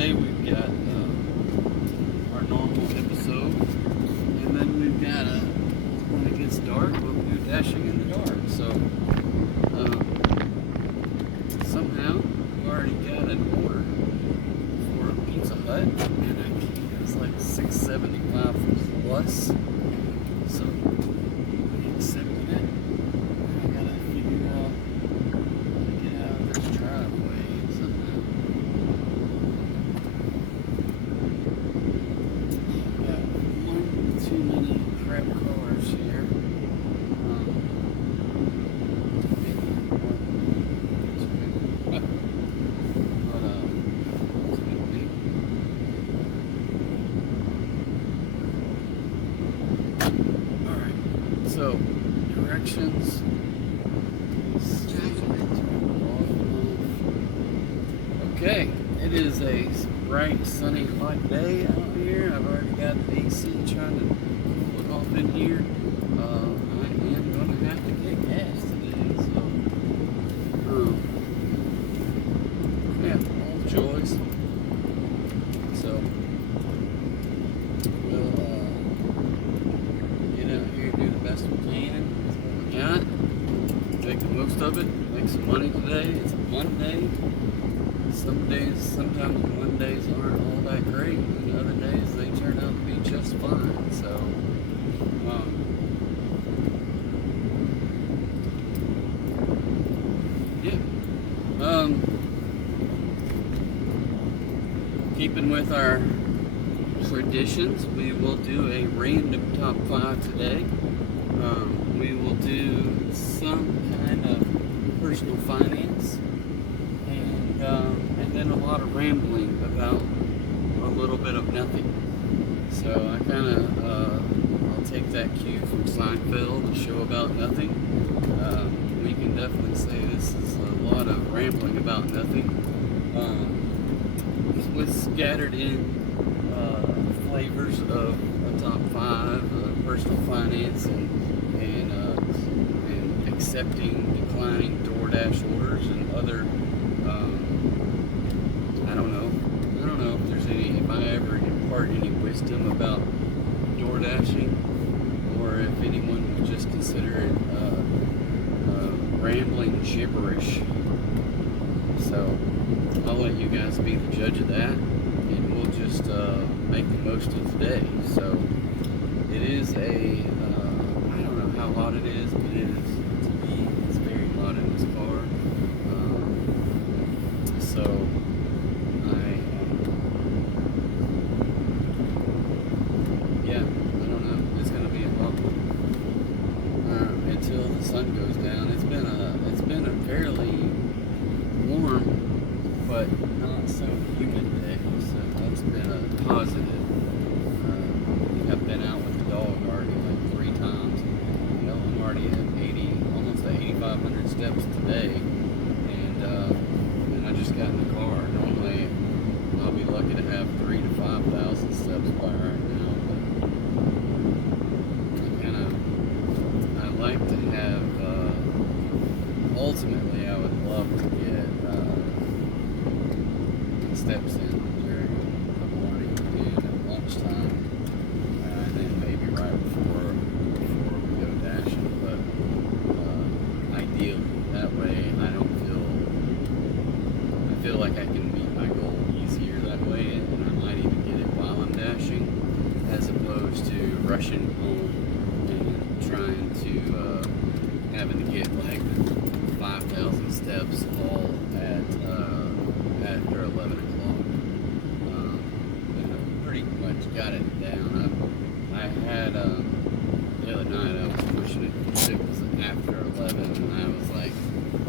today we've got our normal episode, and then we've got when it gets dark, we'll do dashing in the dark. So somehow we already got an order for a Pizza Hut, and it's like $6.75 plus. So we accepted it. I gotta figure out how to get out of this driveway somehow. Got one too many crap cars here. So, directions. Okay, it is a bright, sunny, hot day out here. I've already got the AC trying to cool it off in here. I am going to have to get gas today, so yeah, all joys. So we'll get out here and do the best we can with what we got. Make the most of it. Make some money today. It's a Monday. Sometimes Mondays aren't all that great, and other days they turn out to be just fine. So, keeping with our traditions, we will do a random top 5 today. We will do some kind of personal finance, and then a lot of rambling about a little bit of nothing. So I kind of I'll take that cue from Seinfeld, the show about nothing. We can definitely say this is a lot of rambling about nothing, with scattered in flavors of a top 5, personal finance, and accepting, declining DoorDash orders, and other. I don't know if there's any. If I ever impart any wisdom about door dashing, or if anyone would just consider it rambling gibberish. So I'll let you guys be the judge of that, and we'll just make the most of the day. So it is a, I don't know how hot it is, but it is, to me, it's very hot in this car. So yeah, I don't know. It's going to be a hot one until the sun goes down. It's been a fairly warm, but not so humid day, so that's been a positive. I think I've been out with the dog already like 3 times. You know, I'm already at almost at 8,500 steps today, and I just got in the car. Normally, I'll be lucky to have 3,000 to 5,000 steps by right now, but I like to have. Ultimately, I would love to get steps in during the morning and at lunchtime, and then maybe right before we go dashing. But ideally, that way I feel like I can meet my goal easier that way, and I might even get it while I'm dashing, as opposed to rushing home and trying to having to get like 5,000 steps all at after 11 o'clock. And I pretty much got it down. I had the other night I was pushing it. It was after 11, and I was like,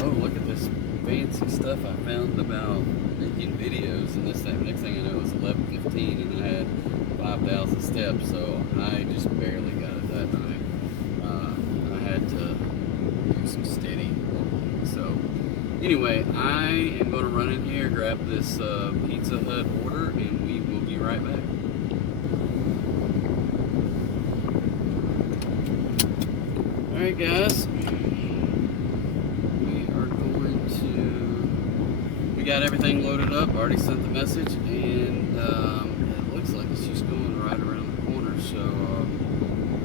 "Oh, look at this fancy stuff I found about making videos." And next thing I know, it was 11:15, and I had 5,000 steps. So I just barely got it that night. I had to do some steady. So anyway, I am going to run in here, grab this Pizza Hut order, and we will be right back. Alright guys, we are going to we got everything loaded up. Already sent the message, and it looks like it's just going right around the corner. So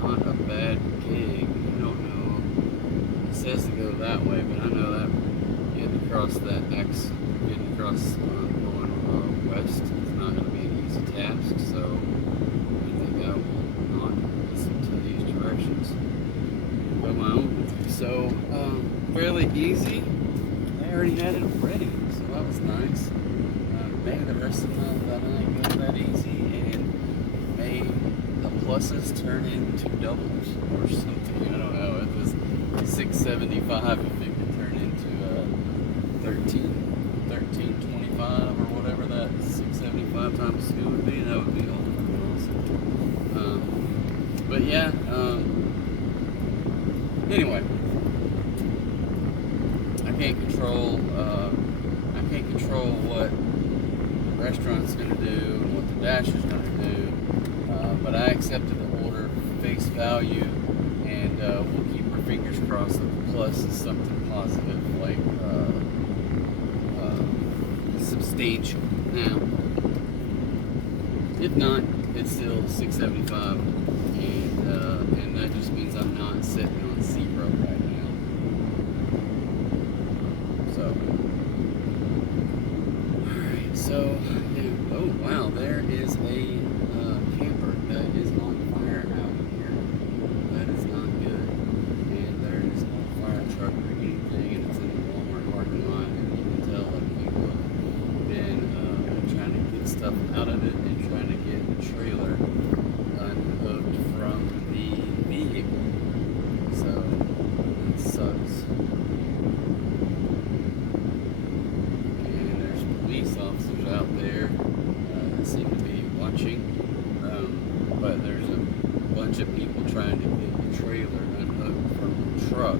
not a bad gig. I don't know. It says to go that way, but I know that getting across that X, getting across going west is not going to be an easy task. So I think I will not listen to these directions. Go my own. So fairly easy. They already had it ready, so that was nice. Maybe the rest of the night go that easy, and may the pluses turn into doubles or something. I don't know. It was $6.75. If it could turn into 13.25 or whatever that 6.75 times 2 would be, that would be awesome. But yeah. Anyway. I can't control what the restaurant's going to do and what the Dash is going to do, but I accepted the order face value, and we'll keep our fingers crossed that the plus is something positive, like substantial. Now, if not, it's still $6.75, and that just means I'm not sitting on zero right now. So, yeah. Oh wow, there is a camper that is on fire out here. That is not good. And there is no fire truck or anything, and it's in the Walmart parking lot, and you can tell that people have been trying to get stuff out of it and trying to get the trailer unhooked from the vehicle. So, that sucks. Officers out there that seem to be watching, but there's a bunch of people trying to get the trailer unhooked from the truck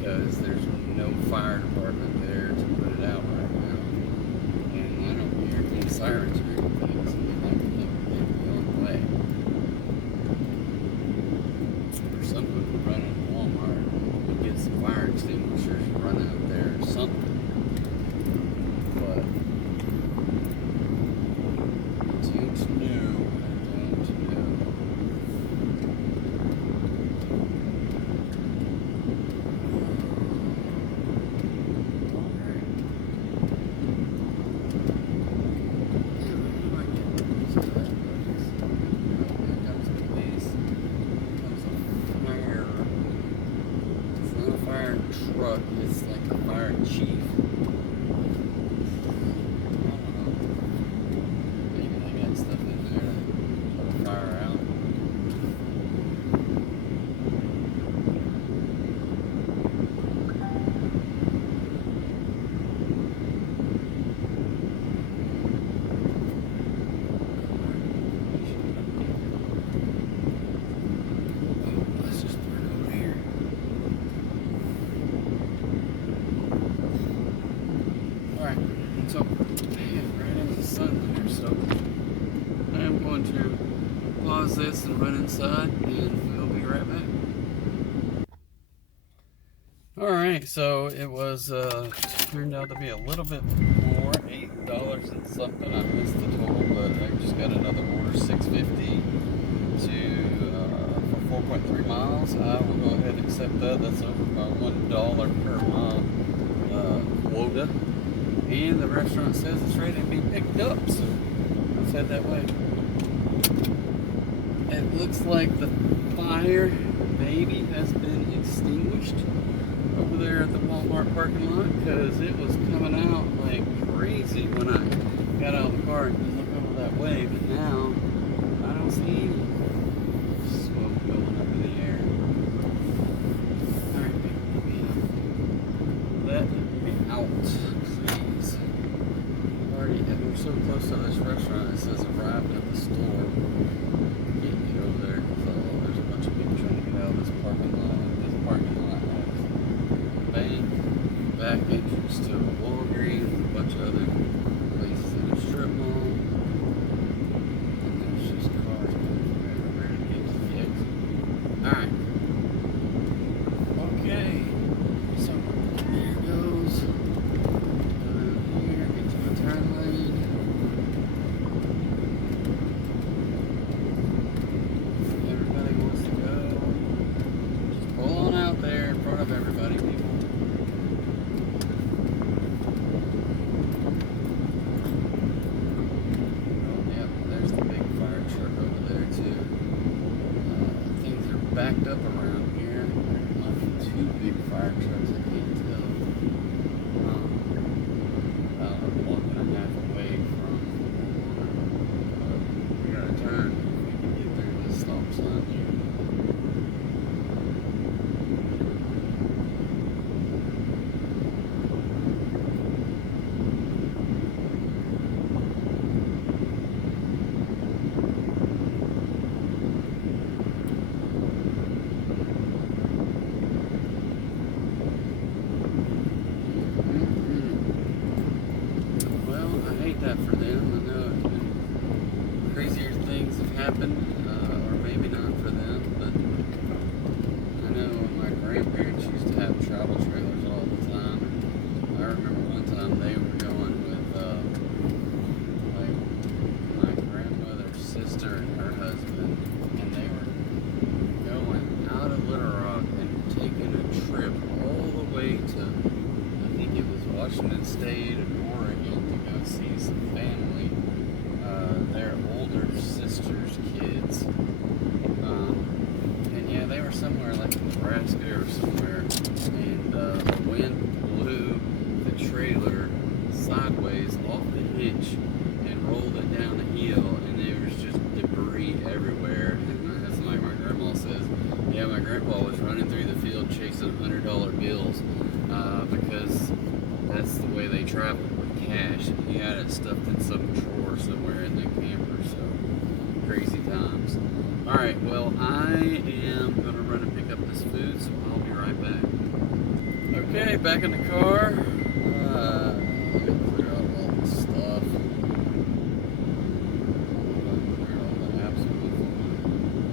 because there's no fire department there to put it out right now, and I don't hear any sirens or anything, so I think they'd be on the way. Or someone would run into Walmart and get some fire extinguishers and run out there or something. But truck, it's like a fire chief. I don't know. Maybe they got stuff in there to put a fire out. Let's just put it over here. Alright, so right in the sun there, so I am going to pause this and run inside, and we'll be right back. Alright, so it was turned out to be a little bit more, $8 and something. I missed the total, but I just got another order, $6.50 for 4.3 miles. I will go ahead and accept that. That's over my $1 per mile quota. And the restaurant says it's ready to be picked up, so let's head that way. It looks like the fire maybe has been extinguished over there at the Walmart parking lot, because it was coming out like crazy when I got out of the car and looked over that way, but now I don't see any smoke going up in the air. Alright, let me out. We're so close to this restaurant, it says arrived at the store. Can't get over there because there's a bunch of people trying to get out of this parking lot. This parking lot has a bank, back entrance to a Walgreens, a bunch of other places in a strip mall. And there's just cars going from everywhere to get to the exit. Alright. Okay. So here goes. for them. I know it's been crazier things have happened, or maybe not for them, but I know my grandparents used to have travel trailers all the time. I remember one time they were going with like my grandmother's sister and her husband, and they were going out of Little Rock and taking a trip all the way to, I think it was Washington State and Oregon, to go see some family, their older sister's kids. And yeah, they were somewhere like in Nebraska or somewhere, and the wind blew the trailer sideways off the hitch and rolled it down a hill, and there was just debris everywhere. And that's like my grandma says, yeah, my grandpa was running through the field chasing $100 bills, because that's the way they traveled, with cash. He had it stuffed in some drawer somewhere in the camper, so crazy times. Alright, well, I am going to run and pick up this food, so I'll be right back. Okay, back in the car. I gotta clear out all the stuff. Clear all the apps for a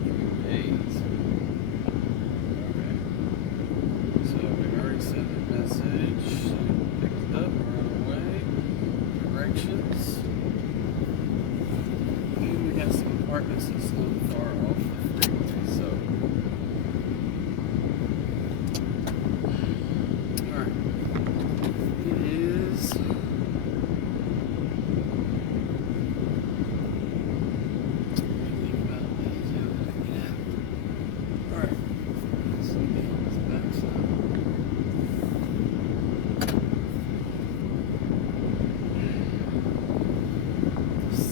few days. Okay. So we already sent a message. Picked it up, run away. Directions. And we got some apartments that's not far off the freeway, so. Alright. It is. Alright. Let's see on this backside.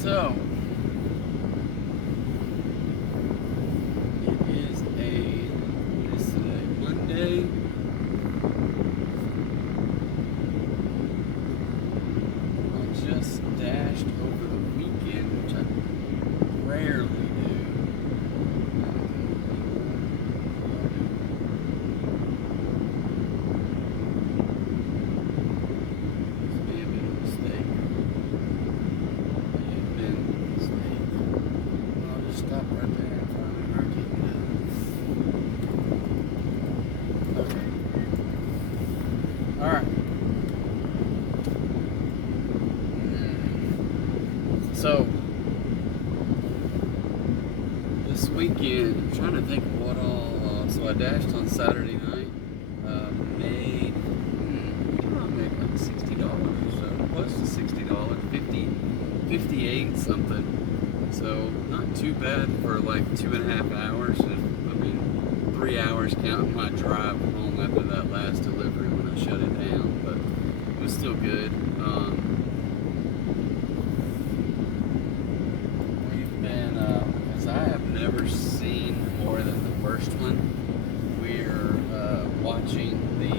So, it is today, Monday. I just dashed over the weekend, which I rarely do. This may have been a mistake. I'll just stop right there and find a market. Okay. Alright. So, this weekend, I'm trying to think of what all. So I dashed on Saturday night. Made, I made like $60 or so, close to $60, 58 something. So not too bad for like 2.5 hours. And, I mean, 3 hours counting my drive home after that last delivery when I shut it down, but it was still good. We've been, because I have never seen more than the first one. We're watching the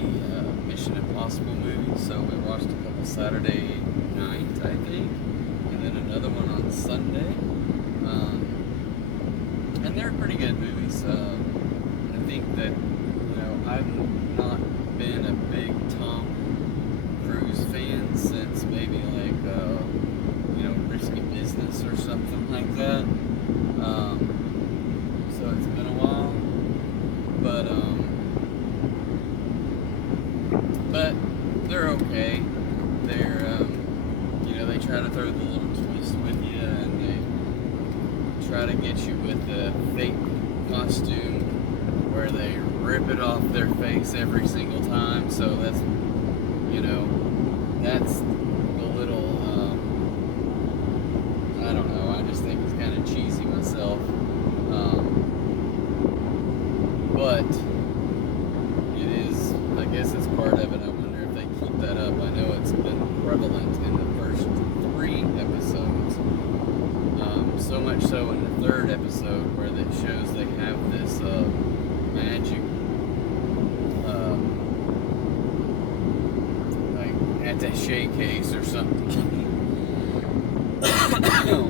Mission Impossible movie, so we watched a couple Saturday night, I think, and then another one on Sunday. And they're pretty good movies. I think that, I've not been a big Tom Cruise fan since maybe like, Risky Business or something like that. So it's been a while. But they're okay. They're, they try to throw the little twist with you, and they try to get you with the fake costume where they rip it off their face every single time. So that's the little, I don't know, I just think it's kind of cheesy myself. But it is, I guess it's part of it. I wonder if they keep that up. I know it's been prevalent in the first 3 episodes. So much so in the 3rd episode where it shows they have this magic like attaché case or something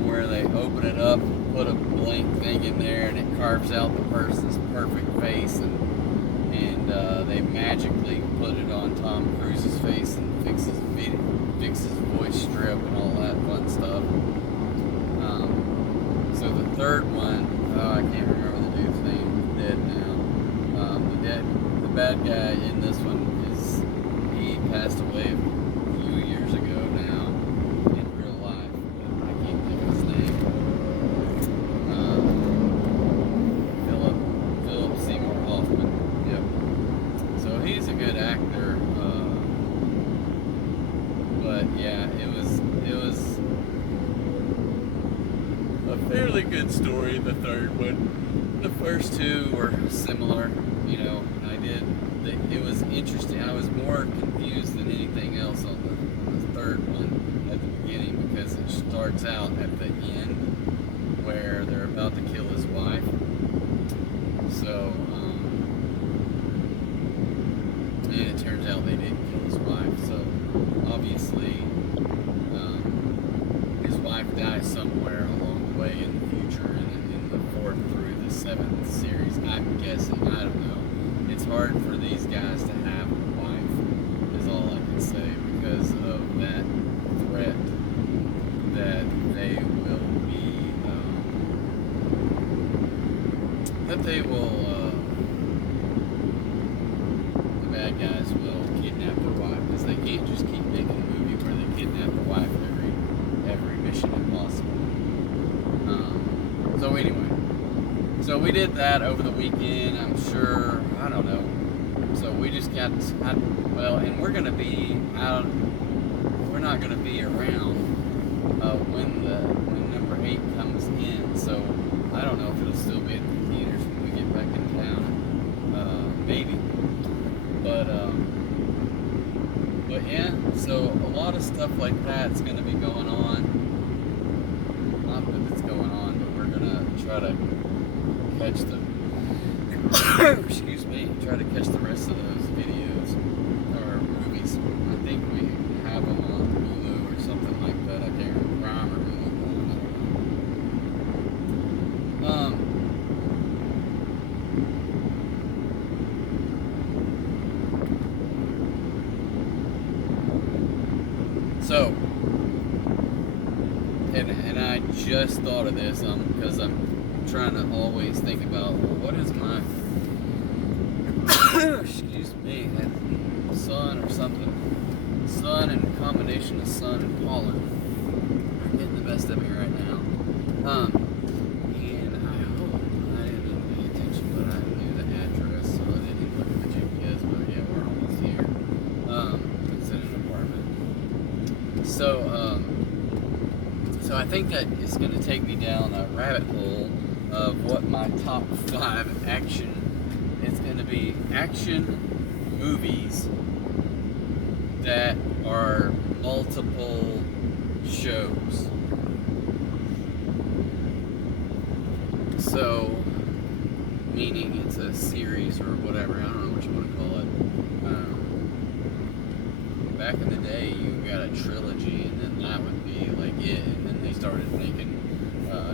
where they open it up, put a blank thing in there, and it carves out the person's perfect face, and they magically put it on Tom Cruise's face and fixes voice strip and all that fun stuff. yeah, it was a fairly good story. The third one, the first two were similar. You know, it was interesting. I was more confused than anything else on the third one at the beginning, because it starts out at the end where they're about to kill his wife. So, and it turns out they didn't kill his wife. So, obviously, his wife dies somewhere along the way in the future, in the fourth through the seventh series. I'm guessing. I don't know. It's hard for these guys to have a wife, is all I can say, because of that threat that they will be, the bad guys will kidnap their wife, because they can't just keep making a movie where they kidnap the wife every Mission Impossible. So anyway, so we did that over the weekend. I'm sure, I don't know. So we just got, and we're gonna be out. We're not gonna be around when number 8 comes in. So I don't know if it'll still be at the theaters when we get back in town. Maybe. But yeah. So a lot of stuff like that's gonna be going on. Not that it's going on, but we're gonna try to catch the excuse me, try to catch the rest of those videos or movies. I think we have them on Hulu or something like that. I can't remember, Prime or Hulu. I don't know. So, and I just thought of this because I'm trying to always think about, well, what is my excuse me, sun or something, sun and a combination of sun and pollen are getting the best of me right now. And I hope I didn't pay attention, but I knew the address, so I didn't look at the GPS. But yeah, we're almost here. It's in an apartment. So I think that it's going to take me down a rabbit hole of what my top 5 action. It's going to be action movies that are multiple shows. So, meaning it's a series or whatever. I don't know what you want to call it. Back in the day, you got a trilogy, and then that would be like it. And then they started making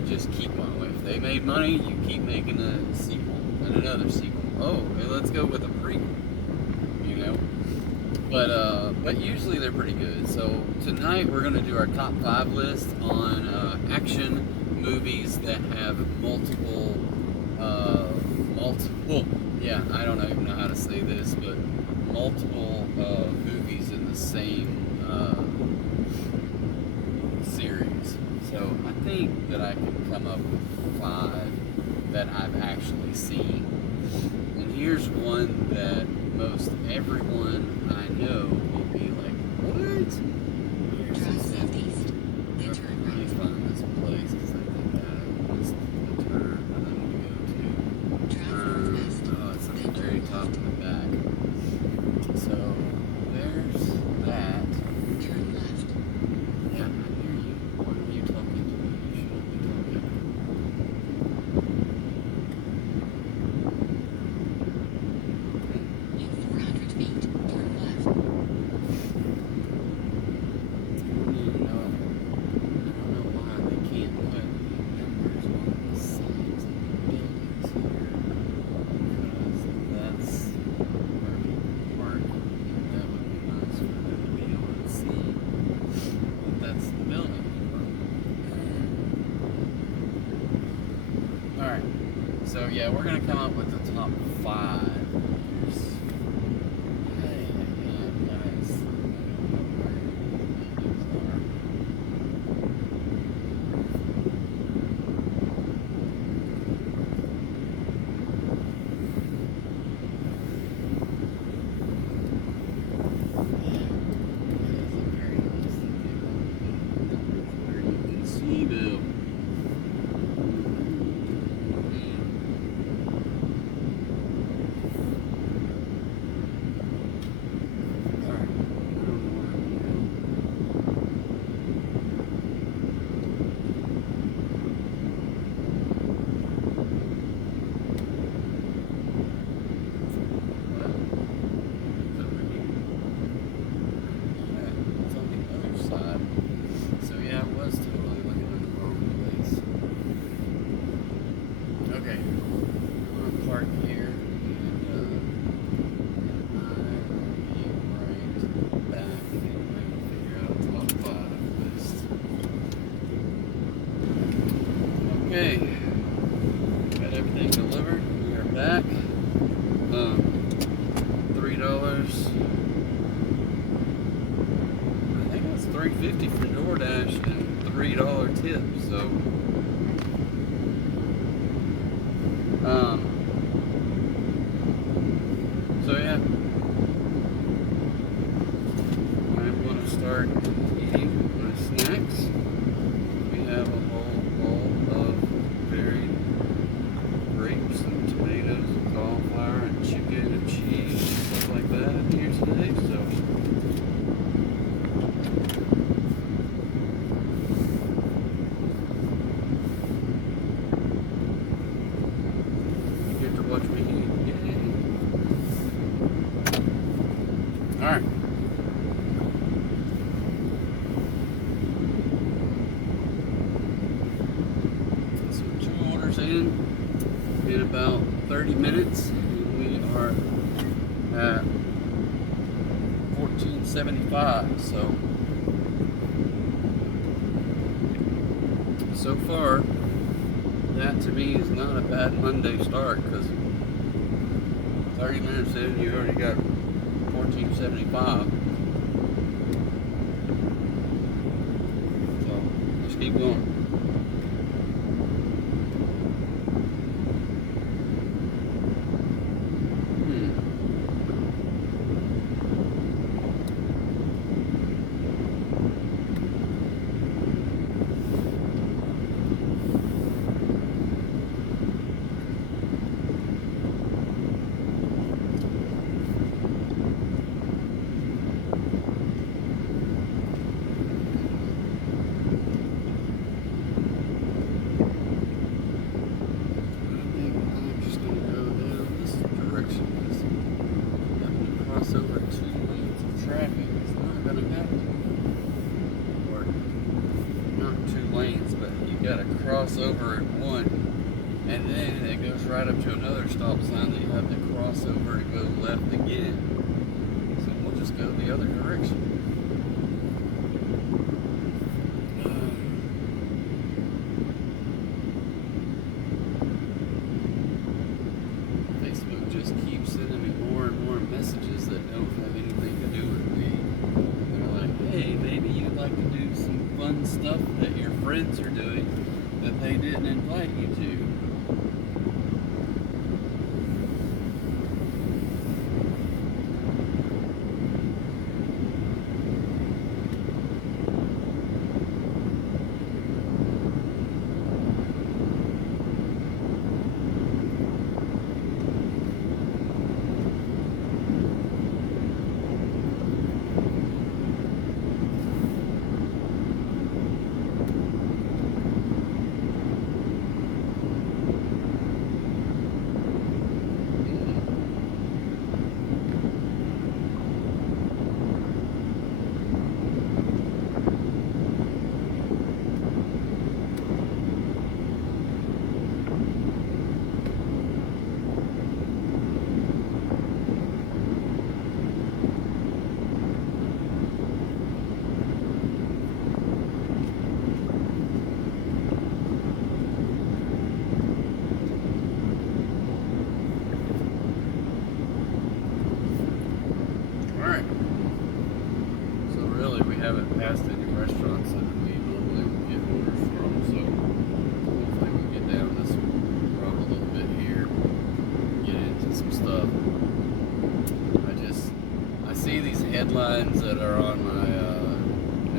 just keep on. If they made money, you keep making a sequel and another sequel. Oh, let's go with a prequel, you know. But usually they're pretty good. So tonight we're gonna do our top 5 list on action movies that have multiple. Yeah, I don't even know how to say this, but multiple movies in the same series. So I think that I can come up with 5 that I've actually seen. And here's one that most everyone I know will be like, what? Here's this southeast. Let me find this place, because I think that was the turn that I'm going to go to. Oh, it's at the very top of the back. So there's that. Turn left. Yeah, I hear you. Why are you talking to me? You shouldn't be talking. In 400 feet, turn left. You know, I don't know why they can't put numbers on the sides of the buildings here. Because that's where people park. And that would be nice for them to be able to see. But that's the building. Alright. So yeah, we're gonna come up with the top 5. Hey, guys. I don't know where these buildings are. That is a very nice thing. Okay, got everything delivered. We are back. $3. I think it was $3.50 for DoorDash and $3 tip. So yeah, I'm gonna start eating my snacks. We have a whole bowl of varied grapes and tomatoes and cauliflower and chicken and cheese and stuff like that in here today. So you get to watch me eat. Yay! All right. So 2 orders in about 30 minutes, and we are at $14.75. So far, that to me is not a bad Monday start, because 30 minutes in, you already got $14.75. So let's keep going. Over 2 lanes of traffic is not going to happen. Or not 2 lanes, but you got to cross over at one, and then it goes right up to another stop sign that you have to cross over to go left again. So we'll just go the other direction. Facebook just keeps sending me more and more messages that don't have anything to do with me. They're like, hey, maybe you'd like to do some fun stuff that your friends are doing that they didn't invite you to. Haven't passed any restaurants that we normally would get orders from, so hopefully we get down this road a little bit here, get into some stuff. I see these headlines that are on my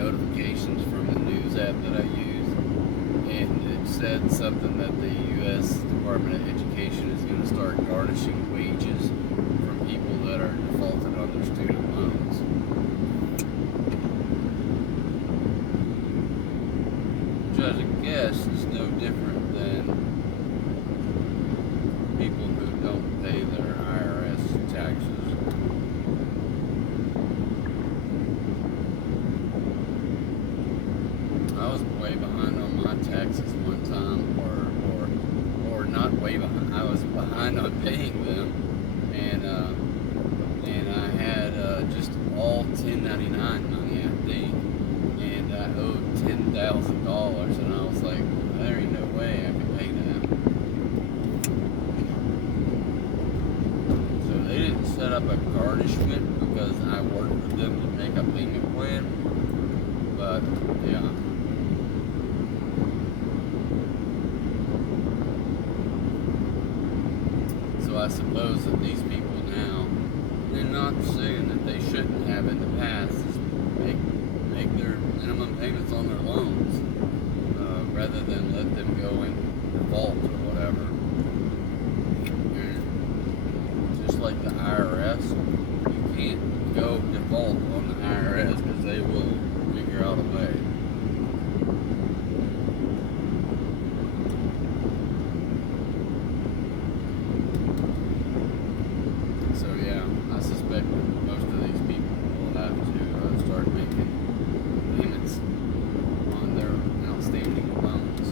notifications from the news app that I use, and it said something that the U.S. Department of Education is going to start garnishing wages from people that are defaulted on their student loans. I guess is no different than people who don't pay their IRS taxes. I was way behind on my taxes one time, or not way behind. I was behind on paying them, and I had just all 1099 money, I think. And I owed $10,000, and I was like, there ain't no way I can pay that. So they didn't set up a garnishment because I worked with them to make a payment plan. But yeah. So I suppose that these people now, and not saying that they shouldn't have in the past, is make their minimum payments on their loans rather than let them go in default or whatever. And just like the IRS, you can't go default on the IRS because they will figure out a way. So yeah, I suspect that most of these people will have to start making payments on their outstanding loans.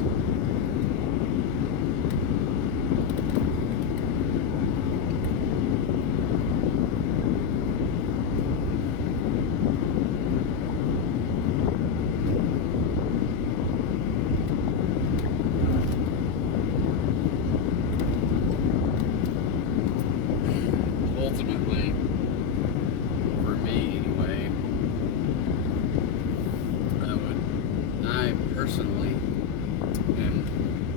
Ultimately, for me anyway, I personally am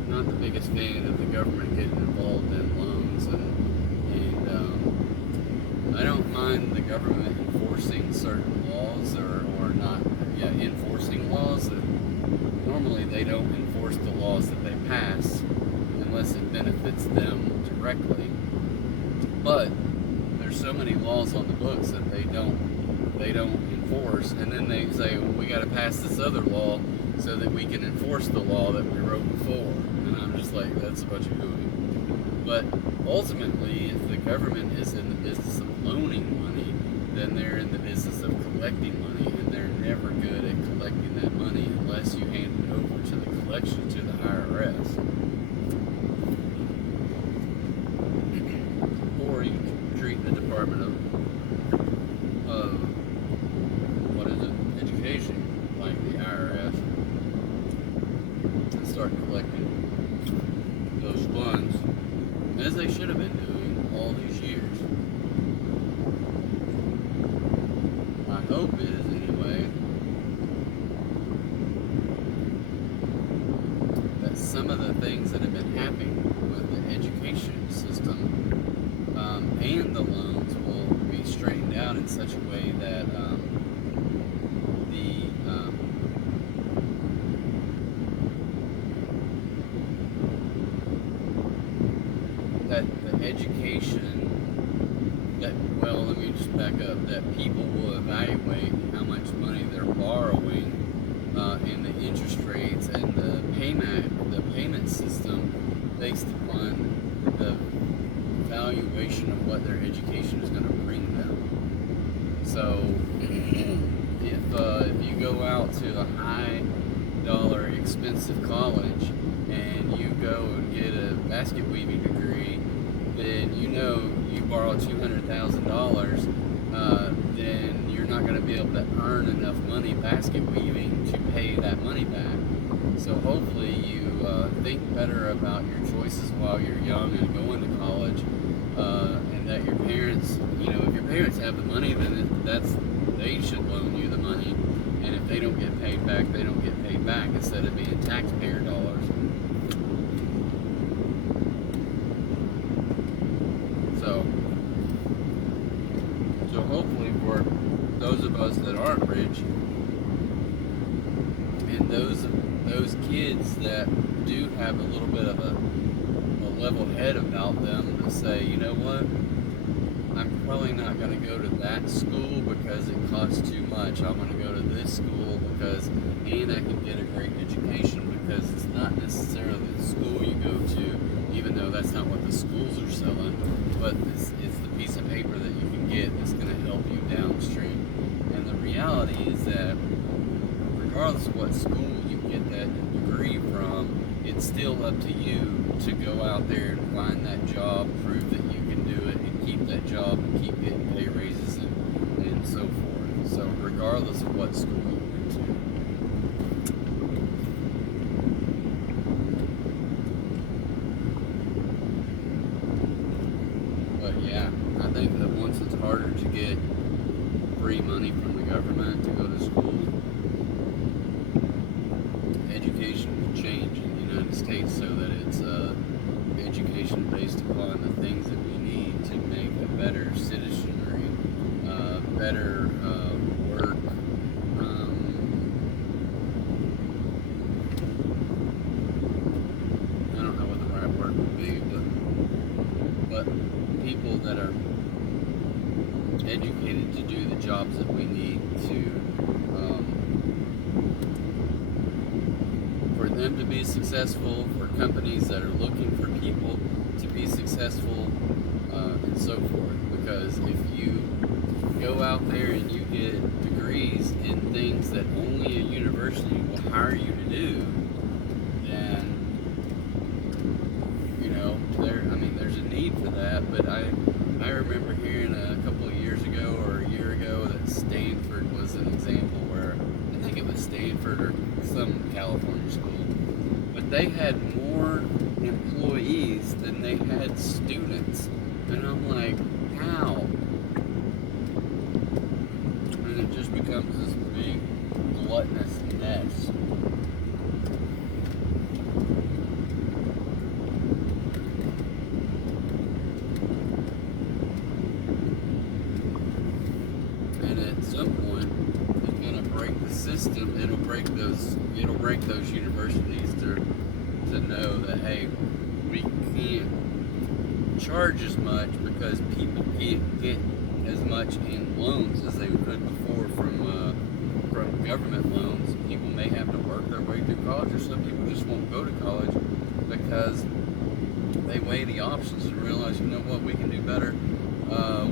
not the biggest fan of the government getting involved in loans, and I don't mind the government enforcing certain laws or not, enforcing laws. Normally they don't enforce the laws that they pass unless it benefits them directly. But there's so many laws on the books that they don't enforce, and then they say, well, we got to pass this other law so that we can enforce the law that we wrote before. And I'm just like, that's a bunch of hooey. But ultimately, if the government is in the business of loaning money, then they're in the business of collecting money, and they're never good at collecting that money unless you hand it over to the collection to the IRS. Or you treat the Department of Education like the IRS and start collecting those funds as they should have been doing all these years. My hope is, anyway, that some of the things that have been happening with the education system and the loans will be straightened out in such a way that the education let me just back up, that people will evaluate how much money they're borrowing and the interest rates and the payment system based upon the valuation of what their education is going to bring them. So if you go out to a high dollar expensive college and you go and get a basket weaving degree, then you borrow $200,000, then you're not going to be able to earn enough money basket weaving to pay that money back. So hopefully you think better about your choices while you're young and going to college, and that your parents, if your parents have the money, then they should loan you the money, and if they don't get paid back, they don't get paid back instead of being taxpayer dollars. So hopefully for those of us that aren't rich, and those kids that do have a little bit of a level head about them, to say, you know what, I'm probably not going to go to that school because it costs too much. I'm going to go to this school and I can get a great education, because it's not necessarily the school you go to, even though that's not what the schools are selling, but it's the piece of paper that you can get that's going to help you downstream. And the reality is that regardless of what school you get that degree from, it's still up to you to go out there and find that job, prove that you can do it, and keep that job and keep getting pay raises and so forth. So regardless of what school you went to. harder to get free money from the government to go to school, education will change in the United States so that it's education based upon the things that we need to make a better citizenry, better work. I don't know what the right word would be, but people that are educated to do the jobs that we need to, for them to be successful, for companies that are looking for people to be successful, and so forth. Because if you go out there and you get degrees in things that only a university will hire you to do, then there's a need for that. But I remember hearing a couple of years ago or a year ago that Stanford was an example where, I think it was Stanford or some California school, but they had more employees than they had students. And I'm like, how? And it just becomes this big gluttonous mess. And at some point, it's gonna break the system. It'll break those universities to know that, hey, we can't charge as much because people can't get as much in loans as they could before from government loans. People may have to work their way through college, or some people just won't go to college because they weigh the options and realize, you know what, we can do better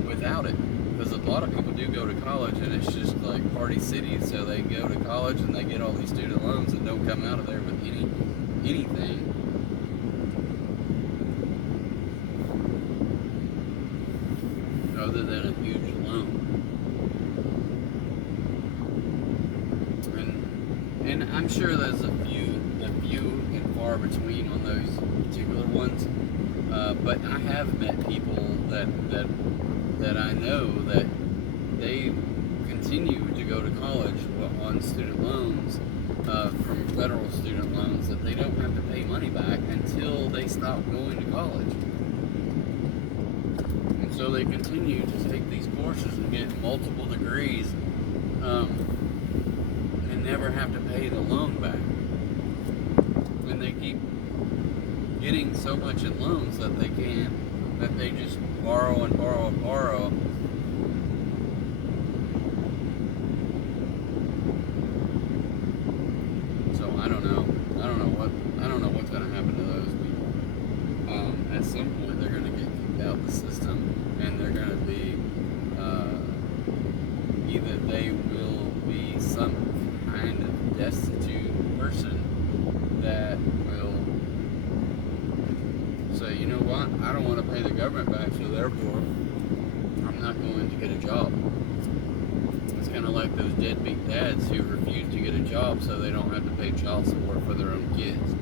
without it. Because a lot of people do go to college and it's just like party city, so they go to college and they get all these student loans and don't come out of there with anything. Other than a huge loan. And I'm sure there's a few and far between on those particular ones. But I have met people that I know that they continue to go to college on student loans, from federal student loans, that they don't have to pay money back until they stop going to college. So they continue to take these courses and get multiple degrees, and never have to pay the loan back. And they keep getting so much in loans that they just borrow and borrow and borrow. So I don't know what's going to happen to those people. At some point they're going to get kicked out of the system. And they're going to be, either they will be some kind of destitute person that will say, you know what, I don't want to pay the government back, so therefore I'm not going to get a job. It's kind of like those deadbeat dads who refuse to get a job so they don't have to pay child support for their own kids.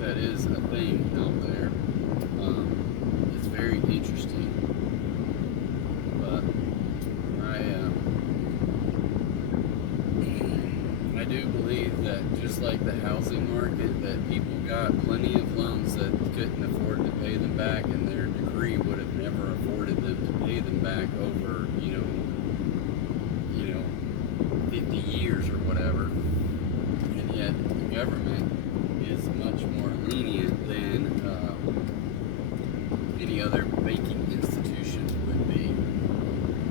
That is a thing out there. It's very interesting, but I do believe that just like the housing market, that people got plenty of loans that couldn't afford to pay them back, and their degree would have never afforded them to pay them back over 50 years or whatever, and yet the government is much more lenient than any other banking institution would be.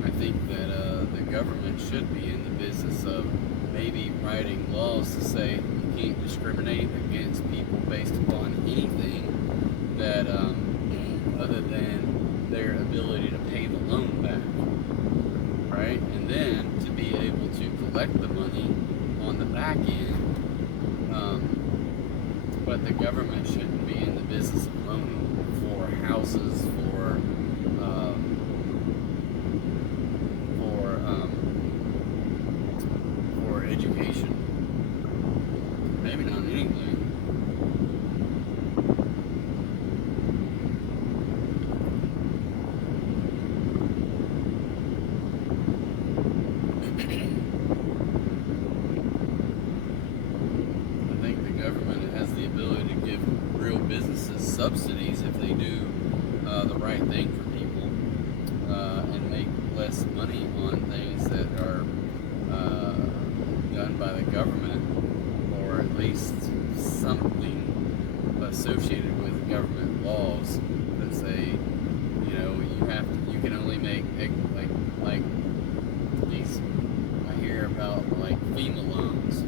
I think that the government should be in the business of maybe writing laws to say you can't discriminate against people based upon anything that other than their ability to pay the loan back, right? And then to be able to collect the money on the back end. But the government shouldn't be in the business of loaning for houses, for education. Maybe not anything. less money on things that are done by the government, or at least something associated with government laws that say, you can only make like these. I hear about like FEMA loans.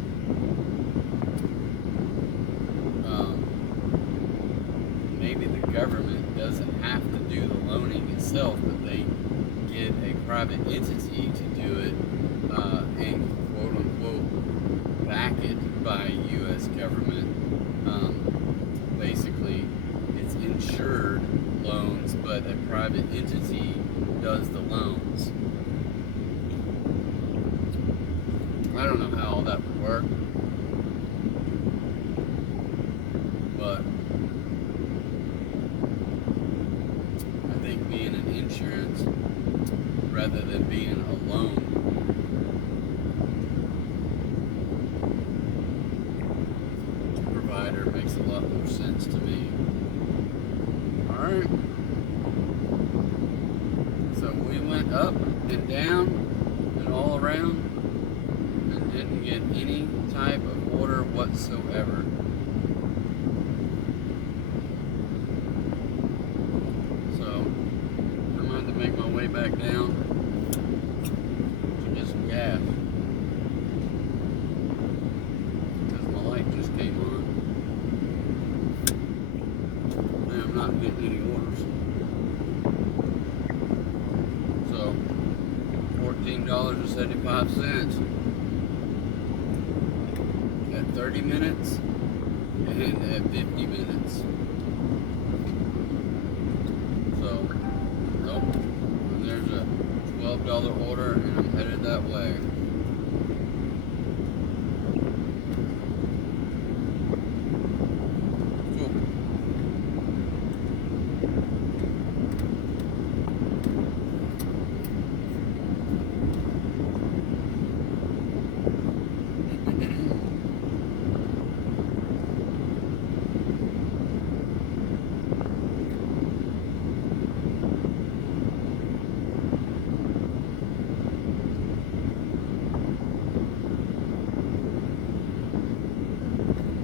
Maybe the government doesn't have to do the loaning itself, but they get a private entity to do it, and quote unquote back it by U.S. government. Basically, it's insured loans, but a private entity does the loans. I don't know how all that would work, but I think being an insurance rather than being a loan provider makes a lot more sense to me. Alright. So we went up and down and all around and didn't get any type of order whatsoever. So I'm going to have to make my way back down to get some gas, because my light just came on and I'm not getting any orders. So $14.75 at 30 minutes and at 50 minutes. So, nope. And there's a $12 order and I'm headed that way. Cool.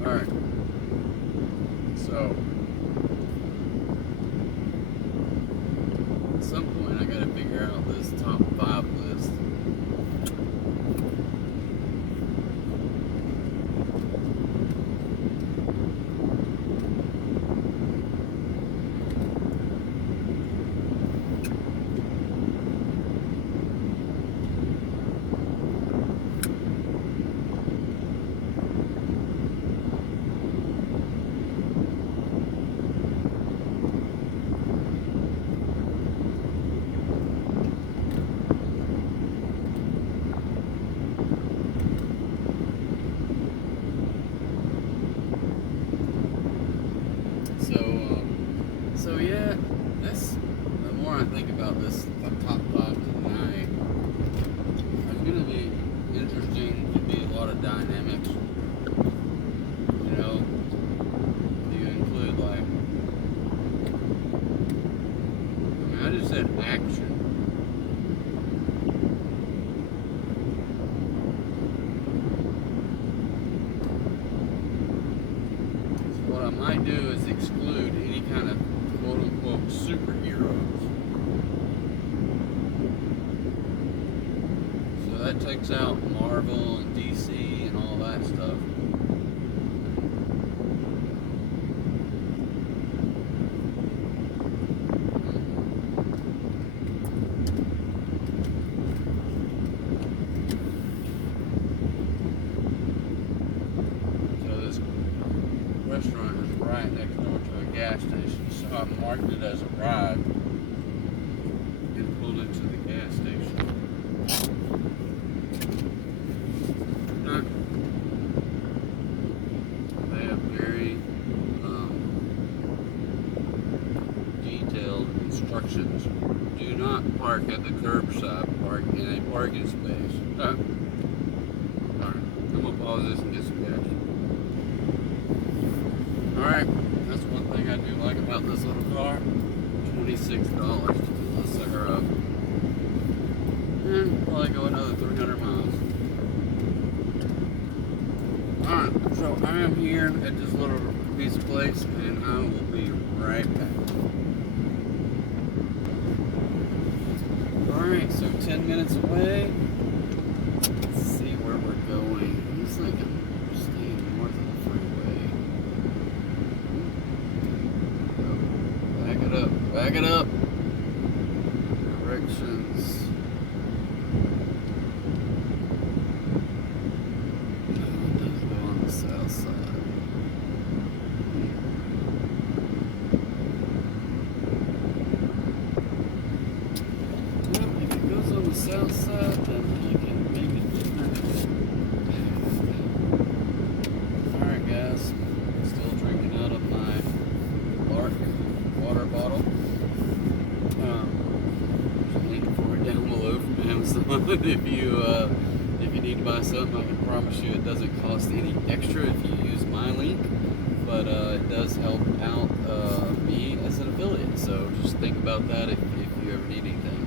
Alright, so at some point I gotta figure out this top 5 list. So yeah, the more I think about this, the top 5 tonight, it's gonna be interesting. To be a lot of dynamics. You know, you include like, I just said action. So what I might do is exclude any kind of quote-unquote superheroes. So that takes out Marvel and DC and all that stuff. So this restaurant is right next door to a gas station, so I marked it as a ride and pulled into the gas station. They have very detailed instructions. Do not park at the curbside, park in a parking space. Alright, I'm gonna pause this and get some gas. Alright, that's one thing I do like about this little car. $26 to fill this sucker up. So I am here at this little pizza place, and I will be right back. Alright, so 10 minutes away. Let's see where we're going. Looks like I'm staying north of the freeway. Oh, back it up, back it up. Directions. No, it does go on the south side. Well, if it goes on the south side, then I can make a different path. Alright guys, still drinking out of my Lark water bottle. There's a link for it down below from Amazon. If you need to buy something, I can promise you it doesn't cost any extra if you use my link, but it does help out me as an affiliate. So just think about that if you ever need anything.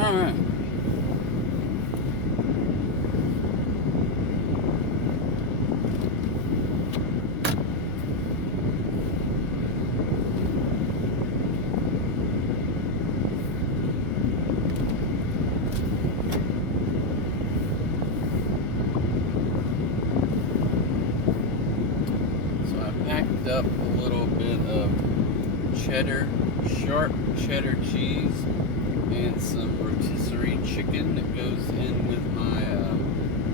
All right. So I packed up a little bit of cheddar, sharp cheddar cheese, and some rotisserie chicken that goes in with my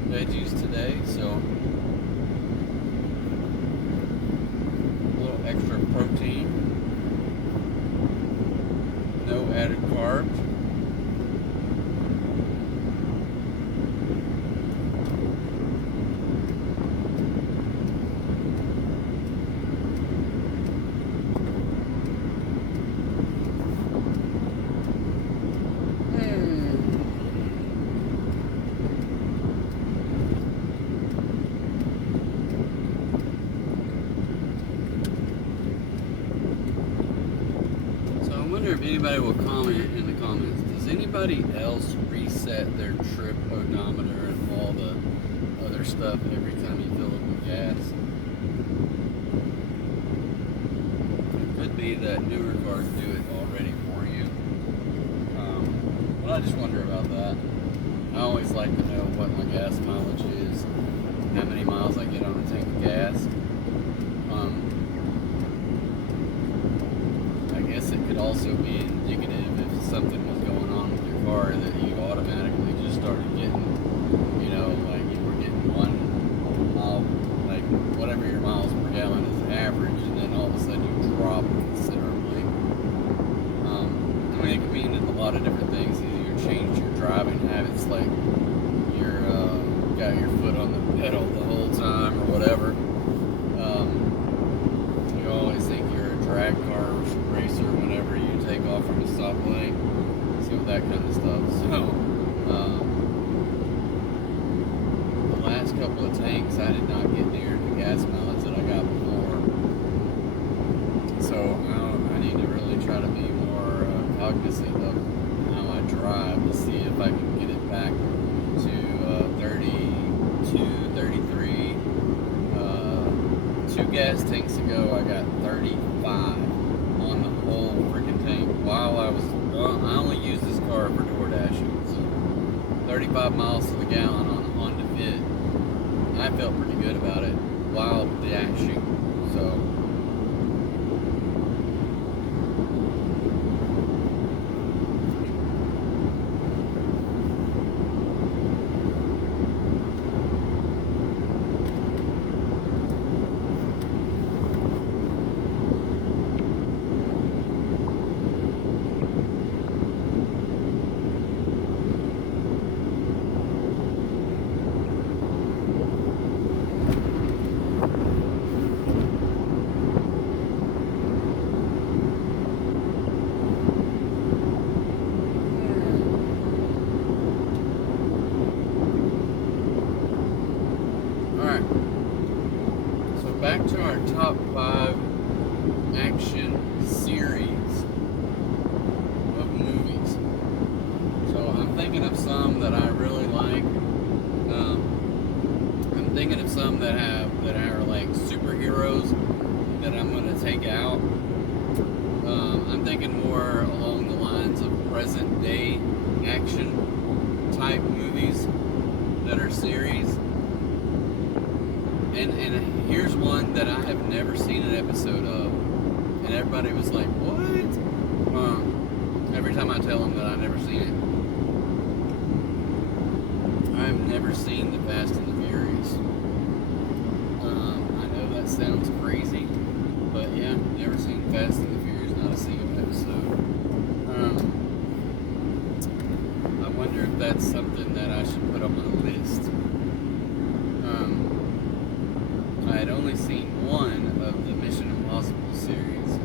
veggies today. So a little extra protein, no added carbs. If anybody will comment in the comments, does anybody else reset their trip odometer and all the other stuff every time you fill up with gas? It could be that newer cars do it already for you, but I just wonder about that. I always like to know what my gas mileage is, how many miles I get on a tank of gas. I guess it could also be indicative if something was going on with your car that you automatically just started getting, like you were getting 1 mile, like whatever your miles per gallon is average, and then all of a sudden you drop considerably. It could mean a lot of different things. Either you changed your driving habits, like you're got your foot on the pedal the whole time or whatever. You always think you're a drag car racer whenever you take off from the stop lane. See all that kind of stuff. So the last couple of tanks I did not get near the gas mileage that I got before. So I need to really try to be more cognizant of how I drive to see if I can get it back to 32, 33. 2 gas tanks ago I got 35 on the whole freaking tank while I only used this car for DoorDashing. So 35 miles to the gallon on a Honda Fit. I felt pretty good about it while dashing. So top 5 action series of movies. So I'm thinking of some that I really like. I'm thinking of some that are like superheroes that I'm going to take out. I'm thinking more along the lines of present day action type movies that are series. And here's one that I have never seen an episode of, and everybody was like, "What?" Every time I tell them that I've never seen it, I've never seen the Fast and the Furious. I know that sounds crazy, but yeah, never seen Fast and the Furious, not a single episode. I wonder if that's something that I should put on my list. I had only seen one of the Mission Impossible series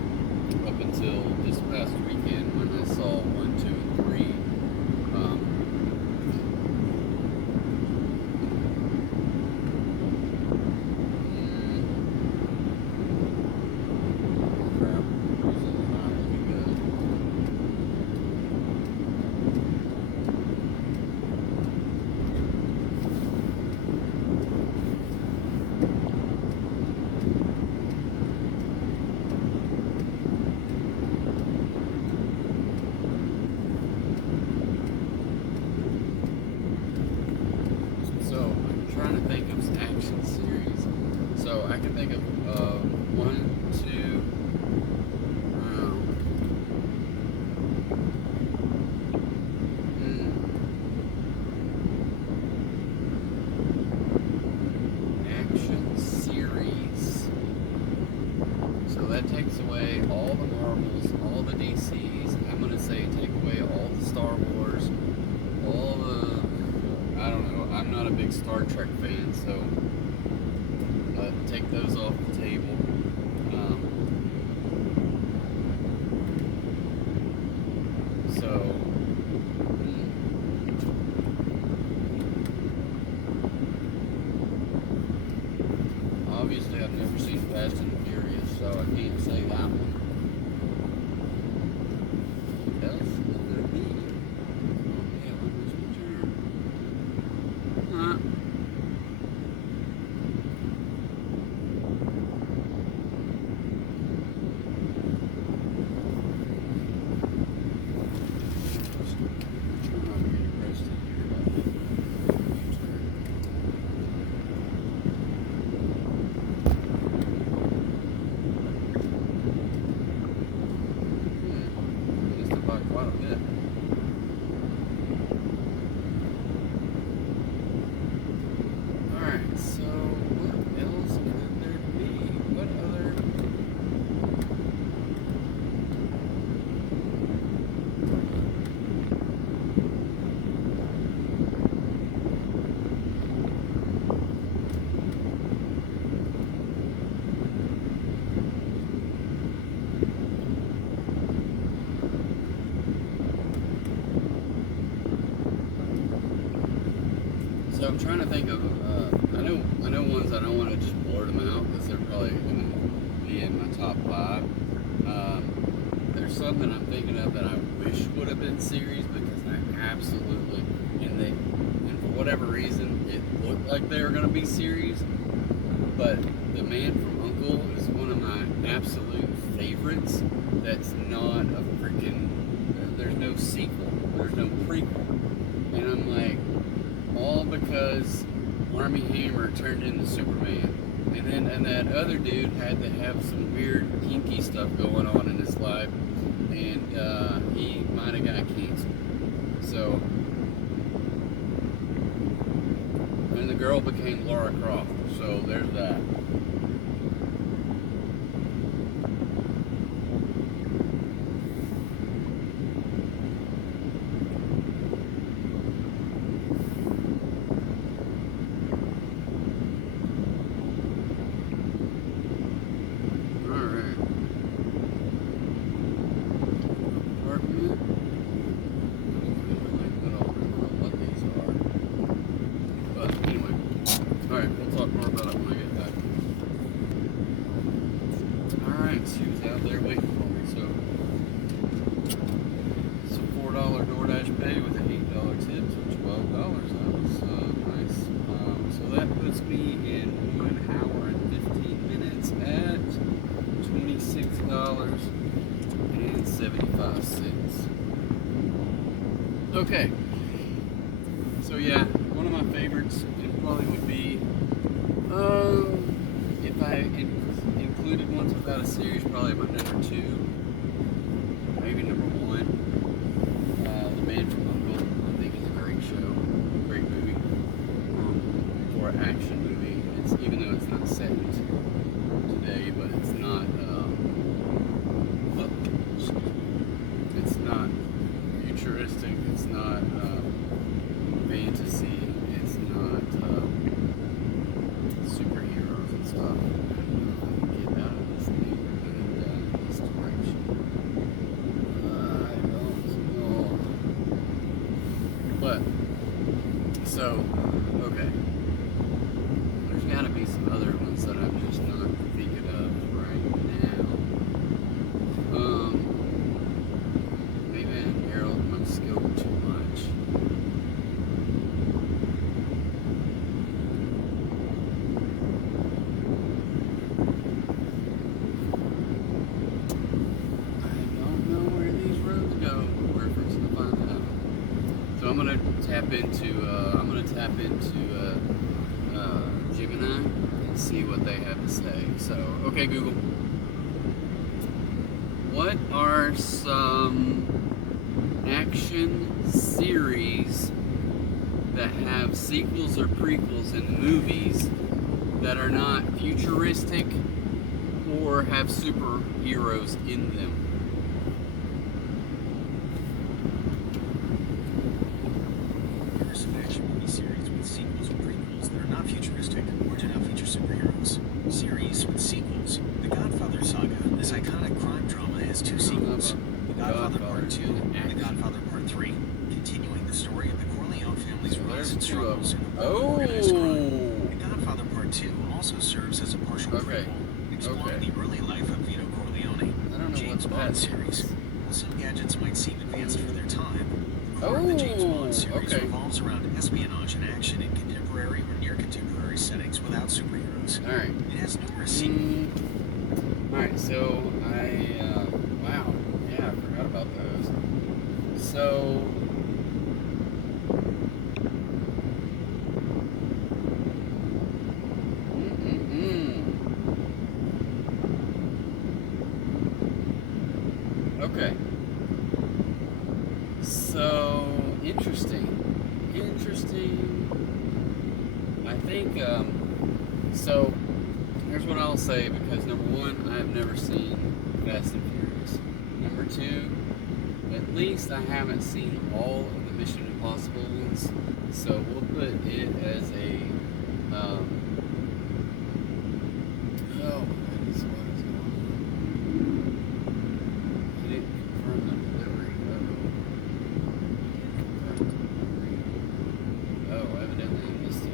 up until this past weekend when I saw 1, 2, and 3. Crap. This is not looking good. So I'm trying to think of action series. So I can think of 1, 2. Action series. So that takes away all the Marvels, all the DCs. I'm gonna say take away all the Star Wars, all the, I don't know. I'm not a big Star Trek fan, so take those off the table. Obviously I've never seen Fast and the Furious, so I can't say that one. What else is there be? Oh yeah, when was my turn? Quite a bit. Alright, so what else could there be? What other... So I'm trying to think of, I know ones I don't want to just blurt them out because they're probably going to be in my top 5. There's some that I'm thinking of that I wish would have been series because I absolutely, and for whatever reason, it looked like they were going to be series. But The Man from U.N.C.L.E. is one of my absolute favorites. That's not a freaking, there's no sequel, there's no prequel. And I'm like, all because Armie Hammer turned into Superman. And that other dude had to have some weird kinky stuff going on in his life. And he might have got canceled. So, and the girl became Lara Croft. So there's that. Alright, we'll talk more about it when I get back. She was out there waiting for me. So $4 DoorDash pay with an $8 tip, so $12. That was nice. So that puts me in 1 hour and 15 minutes at $26.75. Okay. So yeah, one of my favorites it probably would be if I included ones without a series, probably my number 2, maybe number 1. The Man from Uncle, I think is a great show, great movie, for an action movie. It's even though it's not set today, but it's not it's not futuristic. It's not fantasy. It's not superheroes and stuff. I don't know if I can get out of this thing and this direction. I don't know. But so okay, there's got to be some other ones that I'm just not thinking of right now. Maybe I narrowed my scope too much. I don't know where these roads go. We're first gonna find out. So I'm gonna tap into Gemini and see what they have to say. So okay, Google. What are some action series that have sequels or prequels in the movies that are not futuristic or have superheroes in them? There are some action movie series with sequels or prequels that are not futuristic or do not feature superheroes. Series with sequels. The Godfather saga, this iconic crime drama, has 2 sequels. The Godfather Part 2 and The Godfather Part 3, continuing the story of the Corleone family's rise and struggles in the world of organized crime. The Godfather Part 2 also serves as a partial prequel, exploring the early life of Vito Corleone. I don't know James what Bond that series. is. While some gadgets might seem advanced for their time, the core of the James Bond series revolves around espionage and action in contemporary or near contemporary settings without superheroes. All right. It has numerous sequels. Alright, so wow, yeah, I forgot about those. So, okay. So, interesting. I think, so, here's what I'll say, because number 1, I have never seen Fast and Furious. Number 2, at least I haven't seen all of the Mission Impossible ones, so we'll put it as a, oh my goodness, what is going on? He didn't confirm the delivery. Oh, evidently I missed it.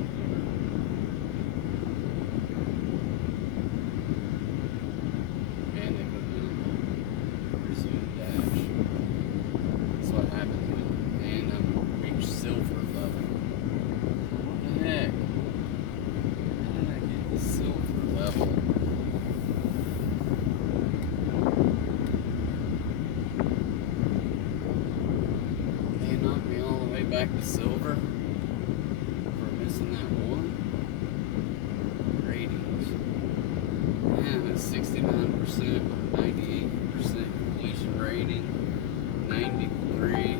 And they put me on resume dash. That's what happens when reach silver level. What the heck? How did I get the silver level? They knocked me all the way back to silver for missing that one. Ratings. Man, that's 69% with a 98% completion rating. 93.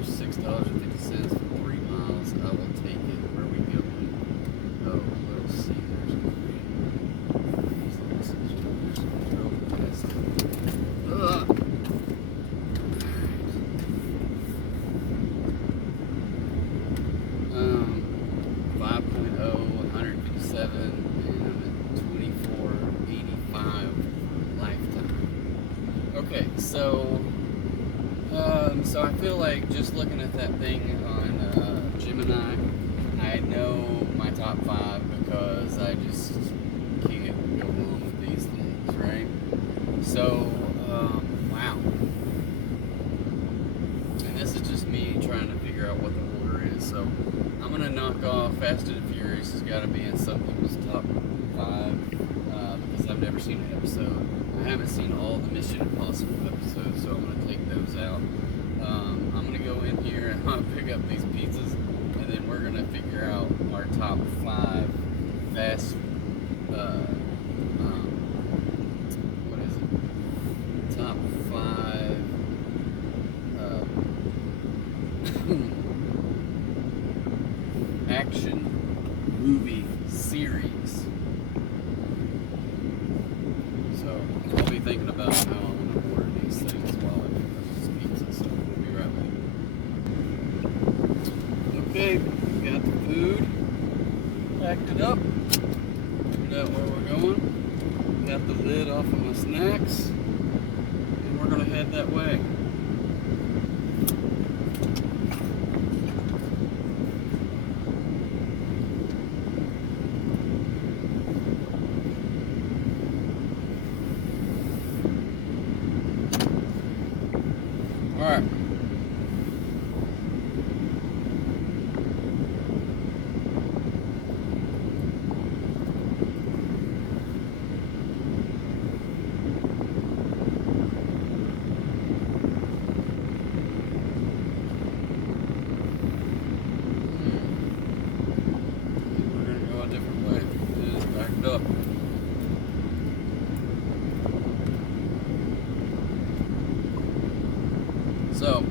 Here's $6.50 for 3 miles. I will take it. Where are we going? Oh, little Caesars. Drove past it. Ugh. 5.0, 157, and I'm at 24.85 lifetime. Okay, so I feel like just looking at that thing on Gemini, I know my top 5 because I just can't go on with these things, right? So, wow. And this is just me trying to figure out what the order is. So, I'm going to knock off Fast and Furious. It's got to be in some people's top 5 because I've never seen an episode. I haven't seen all the Mission Impossible episodes, so I'm going to take those out. I'm going to go in here and I'm going to pick up these pizzas, and then we're going to figure out our top 5 fast top 5 action movie series. So I'll be thinking about how I'm going to order these things while I pick up this pizza. So we'll be right back. Okay, we got the food, packed it up, figured out where we're going, got the lid off of my snacks, and we're going to head that way. Alright. We're going to go a different way. It is backed up. So,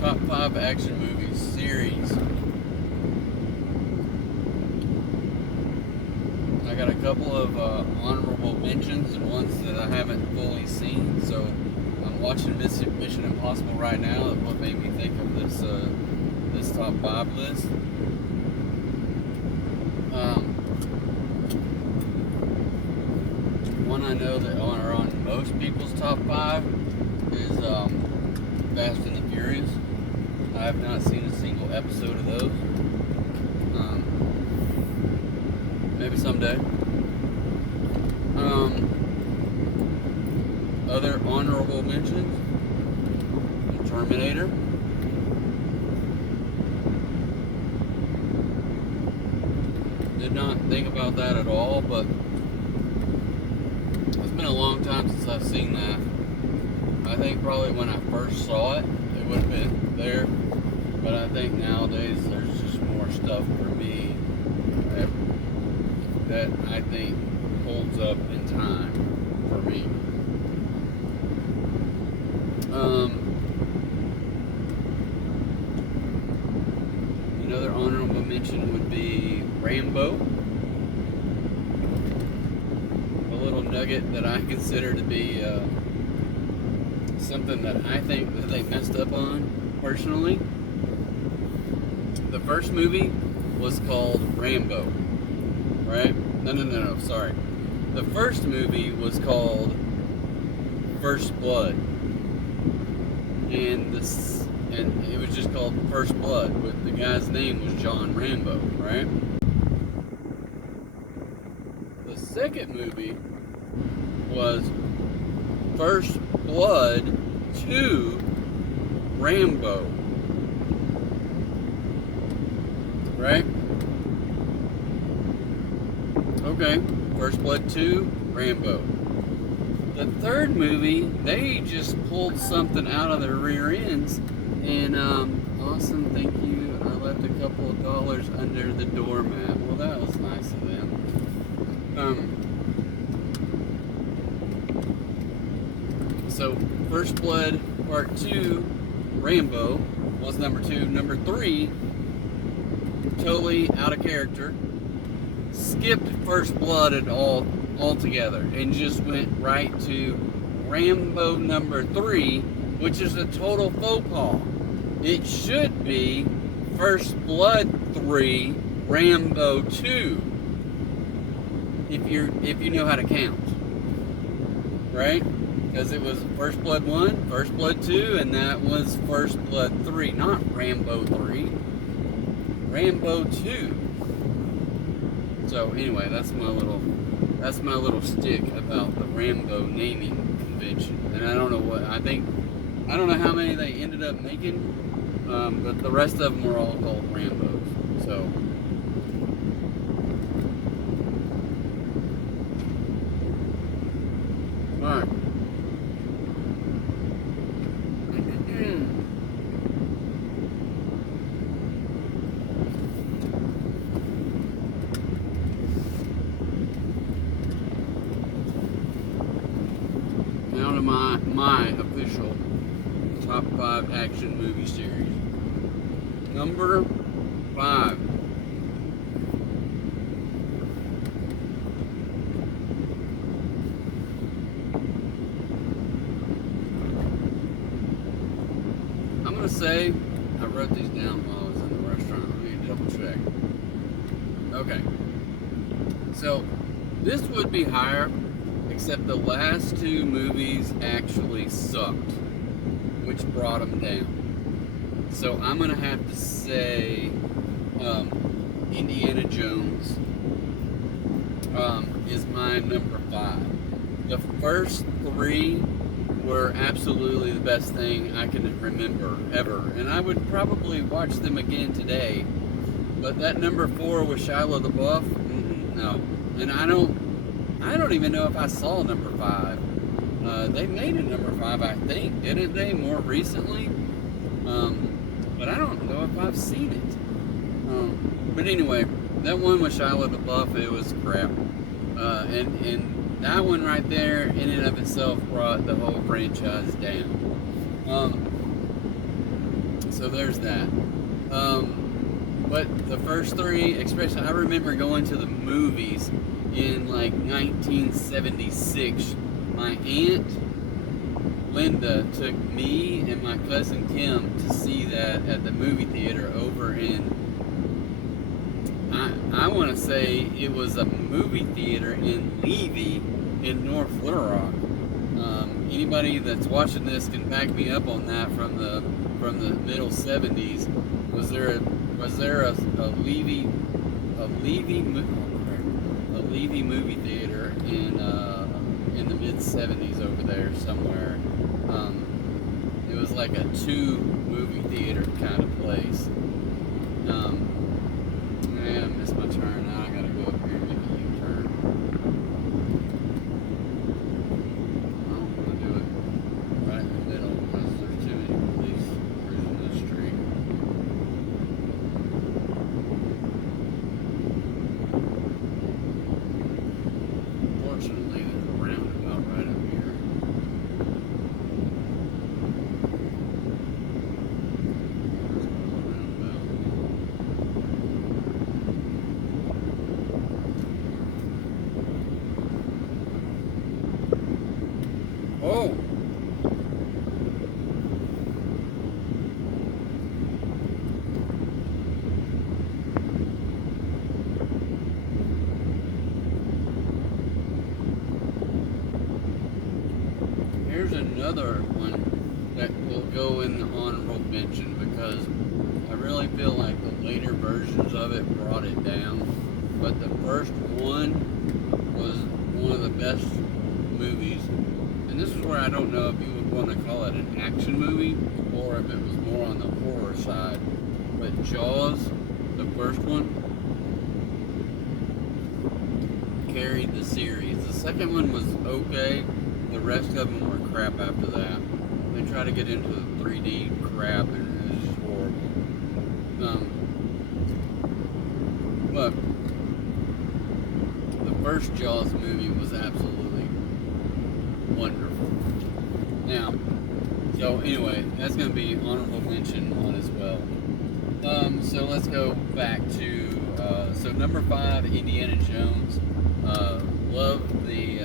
top 5 action movies series. I got a couple of honorable mentions and ones that I haven't fully seen. So, I'm watching Mission Impossible right now. That's what made me think of this this top 5 list. One I know that are on most people's top 5 is Fast and the Furious. I have not seen a single episode of those. Maybe someday. Other honorable mentions: Terminator. Did not think about that at all, but it's been a long time since I've seen that. I think probably when I first saw it, it would have been there. But I think nowadays there's just more stuff for me that I think holds up in time for me. Another honorable mention would be Rambo. A little nugget that I consider to be something that I think that they messed up on personally. The first movie was called Rambo, right? No, sorry. The first movie was called First Blood, and it was just called First Blood. But the guy's name was John Rambo, right? The second movie was First Blood 2 Rambo, right? Okay, First Blood 2 Rambo. The third movie, they just pulled something out of their rear ends, and awesome, thank you. I left a couple of dollars under the doormat. Well, that was nice of them. So, First Blood Part 2, Rambo, was number 2. Number 3, totally out of character, skipped First Blood at altogether, and just went right to Rambo number 3, which is a total faux pas. It should be First Blood 3, Rambo 2, if you know how to count, right? Because it was First Blood 1, First Blood 2, and that was First Blood 3, not Rambo 3, Rambo 2. So anyway, that's my little that's my little stick about the Rambo naming convention. And I don't know what, I don't know how many they ended up making, but the rest of them were all called Rambos. So, alright. Now to my official top 5 action movie series. Number 5. I'm gonna say, I wrote these down while I was in the restaurant. Let me double check. Okay. So, this would be higher, except the last 2 movies actually sucked, which brought them down. So I'm gonna have to say Indiana Jones is my number 5. The first 3 were absolutely the best thing I can remember ever, and I would probably watch them again today. But that number 4 with Shia LaBeouf, no. And I don't even know if I saw number 5. They made a number 5, I think, didn't they, more recently? But I don't know if I've seen it. But anyway, that one with Shia LaBeouf, it was crap. And that one right there, in and of itself, brought the whole franchise down. So there's that. But the first 3, especially, I remember going to the movies in like 1976. My aunt Linda took me and my cousin Kim to see that at the movie theater over in, I want to say it was a movie theater in Levy in North Little Rock. Anybody that's watching this can back me up on that from the middle 70s. Was there a Levy movie theater in the mid 70s over there somewhere? It was like a 2 movie theater kind of place. I missed my turn. Now I gotta go up here and make a U-turn. I don't want to do it right in the middle because there's too many police cruising the street. Fortunately, there's a roundabout right up here. Oh! Here's another one that will go in the honorable mention because I really feel like the later versions of it brought it down. But the first one was one of the best movies. And this is where I don't know if you would want to call it an action movie or if it was more on the horror side. But Jaws, the first one, carried the series. The second one was okay. The rest of them were crap after that. They tried to get into the 3D crap and it was just horrible. But the first Jaws movie was absolutely wonderful. Now, so anyway, that's going to be honorable mention on as well. So let's go back to, so number 5, Indiana Jones. Love the,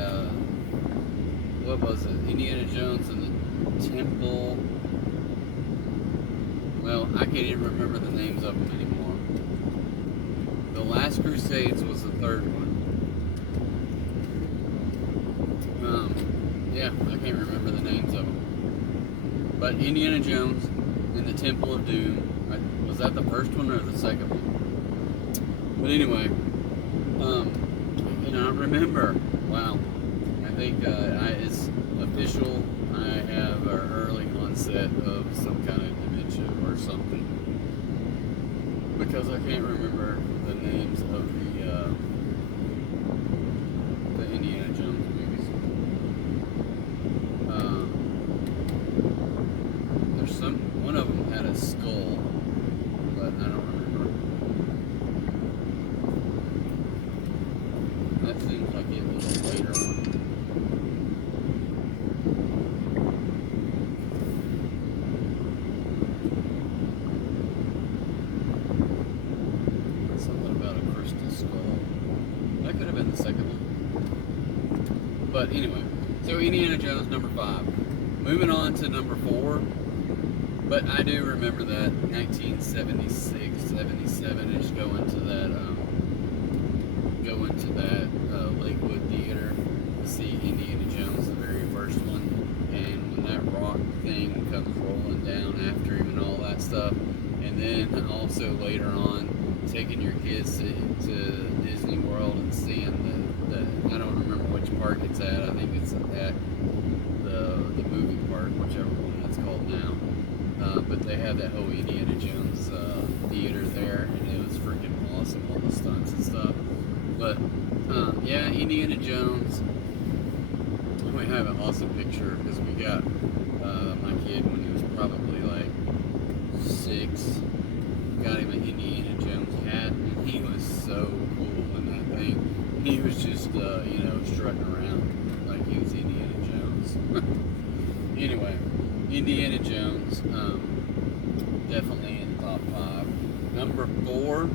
what was it? Indiana Jones and the Temple. Well, I can't even remember the names of them anymore. The Last Crusades was the 3rd one. Yeah, I can't remember the names of them. But Indiana Jones and the Temple of Doom. Was that the first one or the second one? But anyway, and not remember. Wow. I think it's official. I have an early onset of some kind of dementia or something. Because I can't remember the names of the Indiana Jones movies. One of them had a skull, but I don't remember. That seems like it was a later one. Something about a crystal skull. That could have been the second one. But anyway, so Indiana Jones number 5. Moving on to number 4. But I do remember that 1976, 77-ish, go into that Lakewood Theater to see Indiana Jones, the very first one. And when that rock thing comes rolling down after him and all that stuff. And then also later on, taking your kids to Disney World and seeing the I don't remember which park it's at. I think it's at the movie park, whichever one that's called now. But they had that whole Indiana Jones theater there, and it was freaking awesome, all the stunts and stuff. But yeah, Indiana Jones. We have an awesome picture because we got my kid when he was probably like 6. Got him an Indiana Jones hat, and he was so cool in that thing. He was just strutting around like he was Indiana Jones. Anyway, Indiana Jones, definitely in the top 5. Number 4,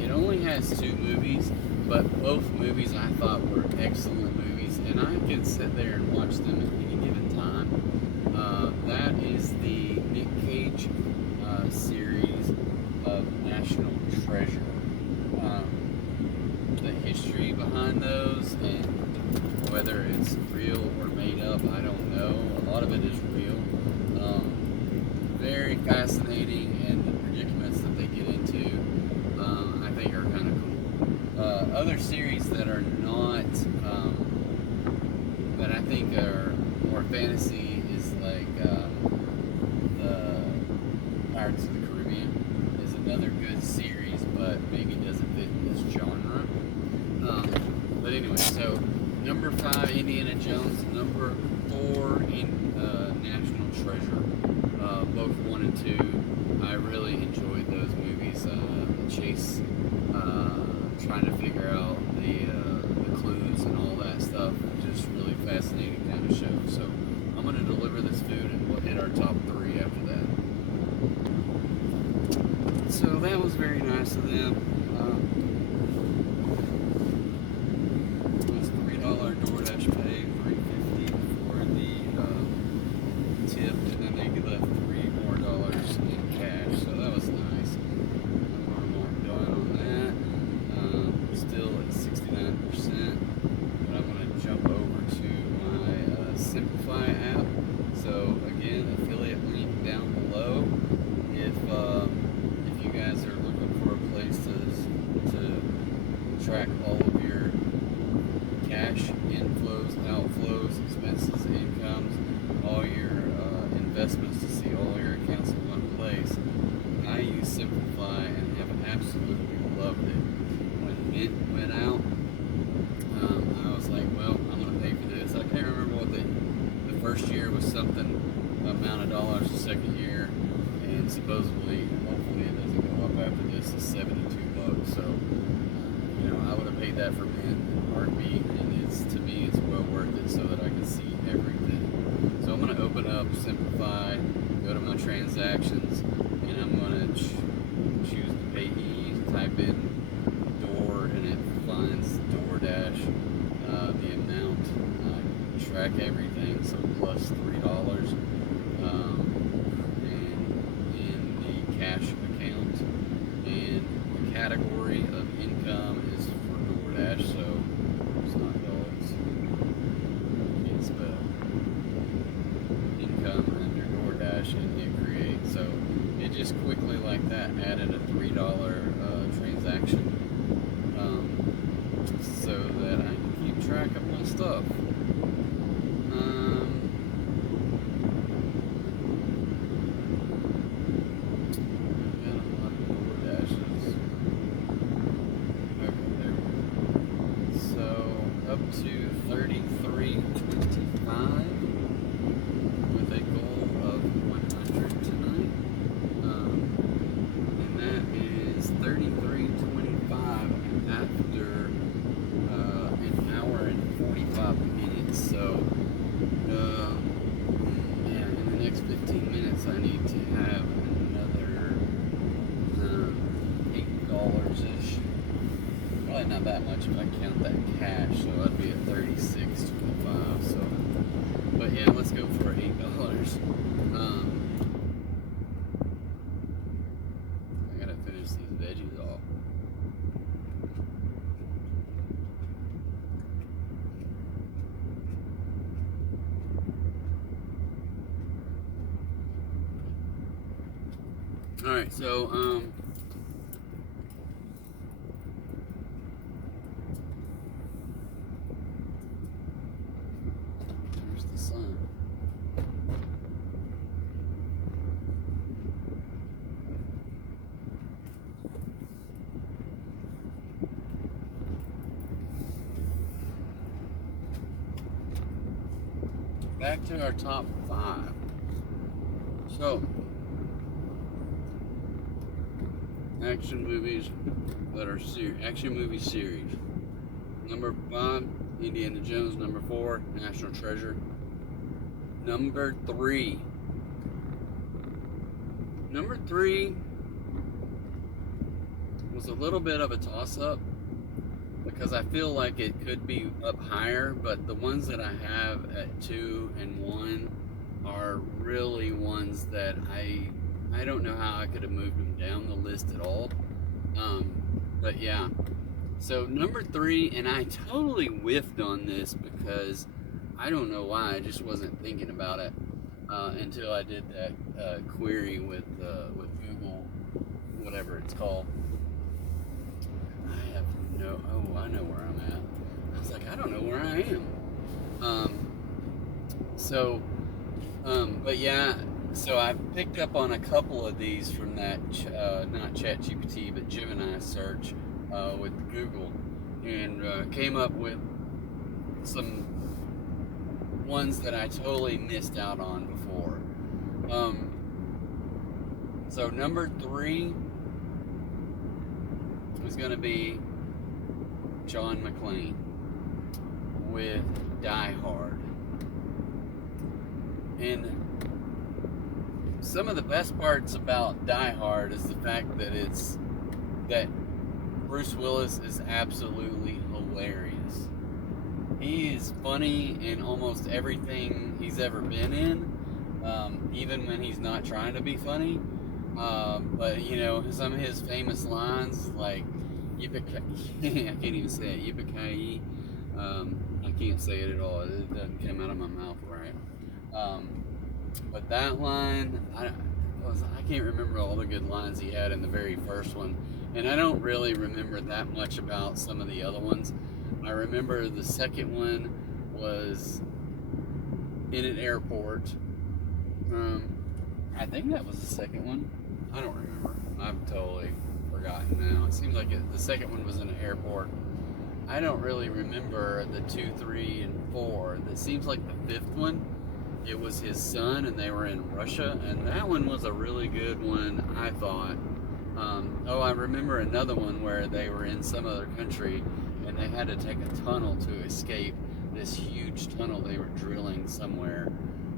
it only has 2 movies, but both movies I thought were excellent movies, and I could sit there and watch them at any given time. That is the Nick Cage series of National Treasure. The history behind those and whether it's real or made up, I don't know. A lot of it is real. Very fascinating, and the predicaments that they get into, I think are kind of cool. Other series that are not, that I think are more fantasy is like the Pirates of the Caribbean is another good series, but maybe doesn't fit in this genre. But anyway, so number 5, Indiana Jones. Number 4, National Treasure. Both 1 and 2. I really enjoyed those movies. The chase, trying to figure out the clues and all that stuff. Just really fascinating kind of show. So I'm going to deliver this food, and we'll hit our top 3 after that. So that was very nice of them. It was $3 DoorDash pay, $3.50 for the tip, and then they left $3 more in cash. So that was nice. I'm going on that. Still at 69%. But I'm going to jump over to my Simplify app. So again, affiliate link down below. If you guys are looking for a place to track all of your cash inflows, outflows, expenses, incomes, all your investments, to see all your accounts in one place, I use Simplify and have absolutely loved it. When Mint went out, I was like, well, I'm going to pay for this. I can't remember what the first year was, something amount of dollars, the second year, and supposedly, hopefully it doesn't go up after this, is $72. So, I would have paid that for Mint in heartbeat, and to me, it's well worth it so that I can see everything. So I'm going to open up Simplify, go to my transactions, and I'm going to choose the payee, type in door, and it finds DoorDash, the amount, track everything, so plus $3, and in the cash account, and the category of income is for DoorDash, so it's not dogs, can't spell, income under DoorDash, and hit create. So it just quickly like that added a $3 transaction, so that I next 15 minutes, I need to have another $8-ish. Probably not that much if I count that cash, so I'd be at $36.25. So, but yeah, let's go for $8. I gotta finish these veggies off. All right, so there's the sun. Back to our top 5. So, action movies that are action movie series. Number 5, Indiana Jones. Number 4, National Treasure. Number 3 was a little bit of a toss-up because I feel like it could be up higher, but the ones that I have at 2 and 1 are really ones that I don't know how I could have moved them down the list at all. But yeah. So number 3, and I totally whiffed on this because I don't know why, I just wasn't thinking about it until I did that query with Google, whatever it's called. I know where I'm at. I was like, I don't know where I am. But yeah, so I picked up on a couple of these from that, not ChatGPT, but Gemini search with Google, and came up with some ones that I totally missed out on before. So number 3 is going to be John McClane with Die Hard. And some of the best parts about Die Hard is the fact that that Bruce Willis is absolutely hilarious. He is funny in almost everything he's ever been in, even when he's not trying to be funny. But you know, some of his famous lines, like I can't even say it. Yippee-ki-yay. I can't say it at all. It doesn't come out of my mouth right. But that line, I can't remember all the good lines he had in the very first one, and I don't really remember that much about some of the other ones. I remember the second one was in an airport. I think that was the second one. I don't remember. I've totally forgotten now. It seems like the second one was in an airport. I don't really remember the 2, 3, and 4. It seems like the 5th one, it was his son and they were in Russia, and that one was a really good one, I thought. I remember another one where they were in some other country and they had to take a tunnel to escape this huge tunnel they were drilling somewhere.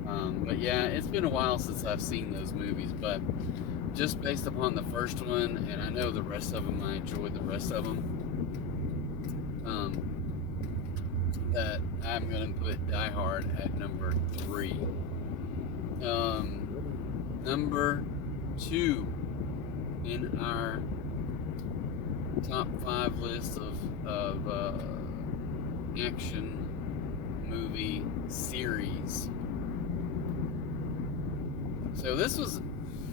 But yeah, it's been a while since I've seen those movies, but just based upon the first one, and I know the rest of them, I enjoyed the rest of them, that I'm going to put Die Hard at number 3. Number 2 in our top 5 list of action movie series. So this was,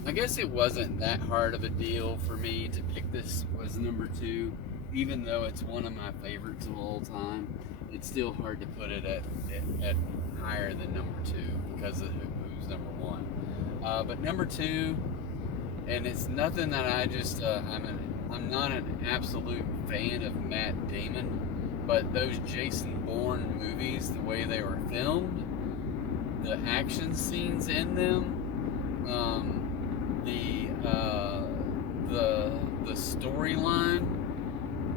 I guess it wasn't that hard of a deal for me to pick this was number 2, even though it's one of my favorites of all time. It's still hard to put it at higher than number 2 because of who's number 1. But number 2, and it's nothing that I just I'm not an absolute fan of Matt Damon, but those Jason Bourne movies, the way they were filmed, the action scenes in them, the storyline,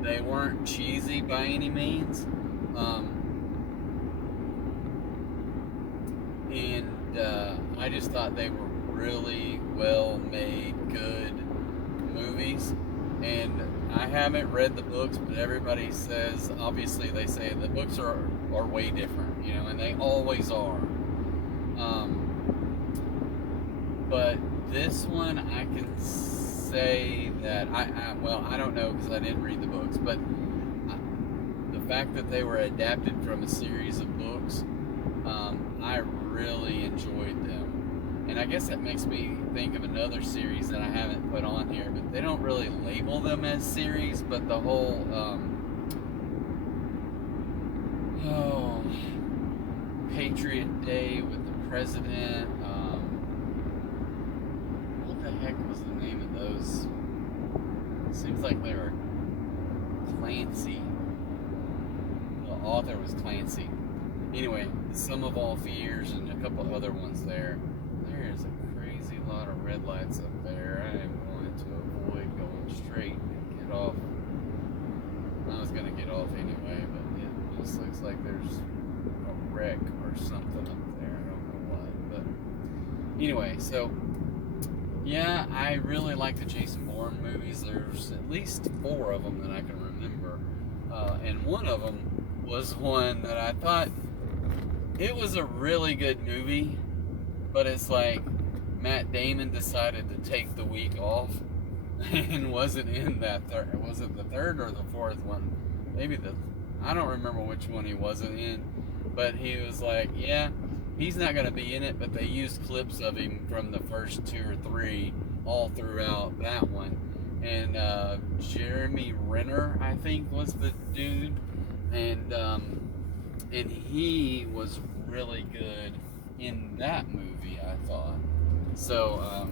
they weren't cheesy by any means. And I just thought they were really well made, good movies. And I haven't read the books, but everybody says, obviously they say the books are way different, you know, and they always are. But this one, I can say that I don't know because I didn't read the books, but the fact that they were adapted from a series of books, I really enjoyed them. And I guess that makes me think of another series that I haven't put on here, but they don't really label them as series, but the whole Patriot Day with the president. What the heck was the name of those? Seems like they were Clancy. The author was Clancy. Anyway, The Sum of All Fears and a couple other ones there. There is a crazy lot of red lights up there. I am going to avoid going straight and get off. I was going to get off anyway, but it just looks like there's a wreck or something up there. I don't know what. But anyway, so yeah, I really like the Jason Bourne movies. There's at least 4 of them that I can remember. And one of them was one that I thought it was a really good movie, but it's like Matt Damon decided to take the week off and wasn't in that third. Was it the third or the fourth one? Maybe I don't remember which one he wasn't in, but he was like, yeah, he's not going to be in it, but they used clips of him from the first 2 or 3 all throughout that one. And Jeremy Renner, I think, was the dude, and he was really good in that movie, I thought. So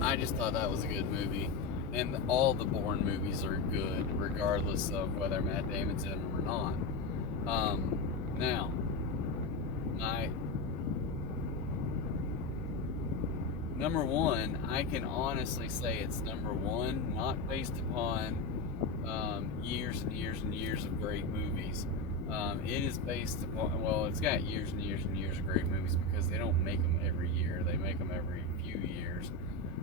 I just thought that was a good movie. And all the Bourne movies are good, regardless of whether Matt Damon's in them or not. Now, my number one, I can honestly say it's number one, not based upon years and years and years of great movies. It is based upon, well, it's got years and years and years of great movies because they don't make them every year. They make them every few years.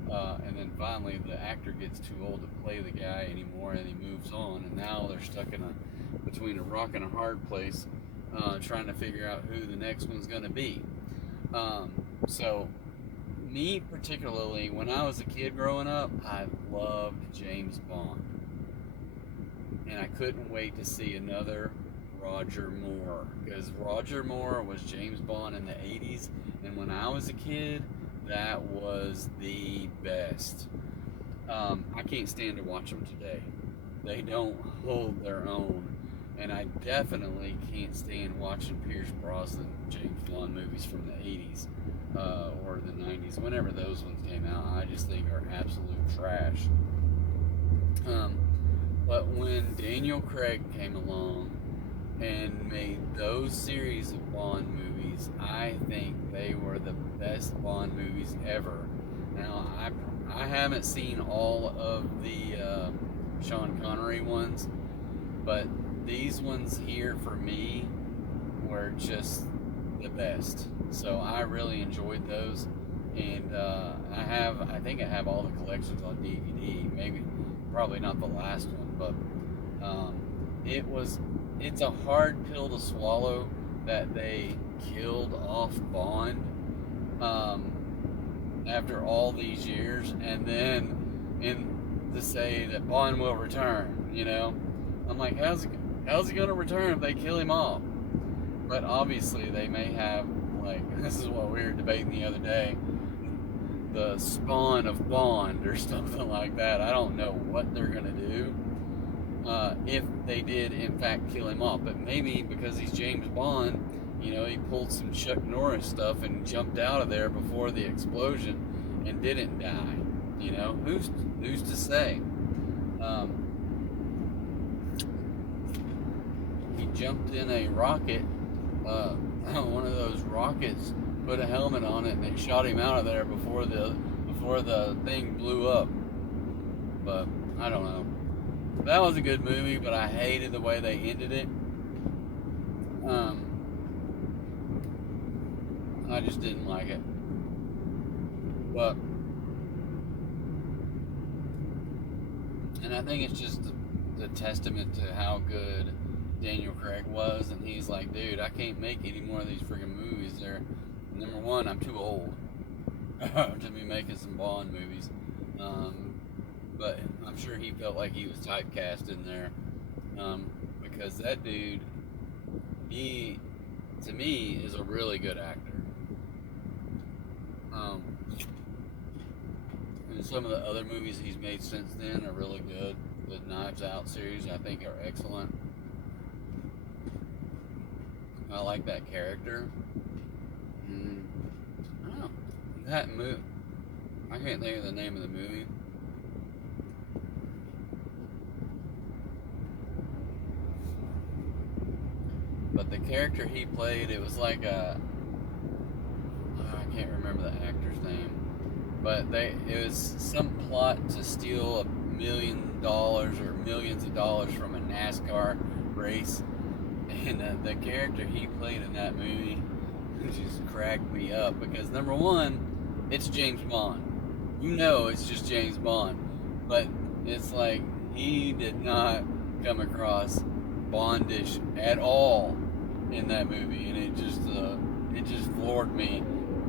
And then finally the actor gets too old to play the guy anymore and he moves on. And now they're stuck between a rock and a hard place trying to figure out who the next one's going to be. So me particularly, when I was a kid growing up, I loved James Bond. And I couldn't wait to see another Roger Moore, because Roger Moore was James Bond in the 80s, and when I was a kid, that was the best. I can't stand to watch them today. They don't hold their own, and I definitely can't stand watching Pierce Brosnan James Bond movies from the 80s or the 90s, whenever those ones came out. I just think are absolute trash. But when Daniel Craig came along and made those series of Bond movies, I think they were the best Bond movies ever. Now, I haven't seen all of the Sean Connery ones, but these ones here for me were just the best. So I really enjoyed those, and I think I have all the collections on DVD. Maybe, probably not the last one, but it's a hard pill to swallow that they killed off Bond after all these years, and then to say that Bond will return. You know, I'm like, how's he gonna return if they kill him off? But obviously they may have, like, this is what we were debating the other day, the spawn of Bond or something like that. I don't know what they're gonna do if they did in fact kill him off, but maybe because he's James Bond, you know, he pulled some Chuck Norris stuff and jumped out of there before the explosion and didn't die. You know, who's to say? He jumped in a rocket, one of those rockets, put a helmet on it, and it shot him out of there before the thing blew up. But I don't know. That was a good movie, but I hated the way they ended it. I just didn't like it. But, and I think it's just the testament to how good Daniel Craig was, and he's like, dude, I can't make any more of these freaking movies. They're, number one, I'm too old to be making some Bond movies. But I'm sure he felt like he was typecast in there, because that dude, he, to me, is a really good actor. And some of the other movies he's made since then are really good. The Knives Out series, I think, are excellent. I like that character. I don't know. That movie, I can't think of the name of the movie. But the character he played, it was like a, I can't remember the actor's name, but it was some plot to steal $1 million or millions of dollars from a NASCAR race, and the character he played in that movie just cracked me up, because number one, it's James Bond. You know it's just James Bond, but it's like he did not come across Bondish at all in that movie, and it just floored me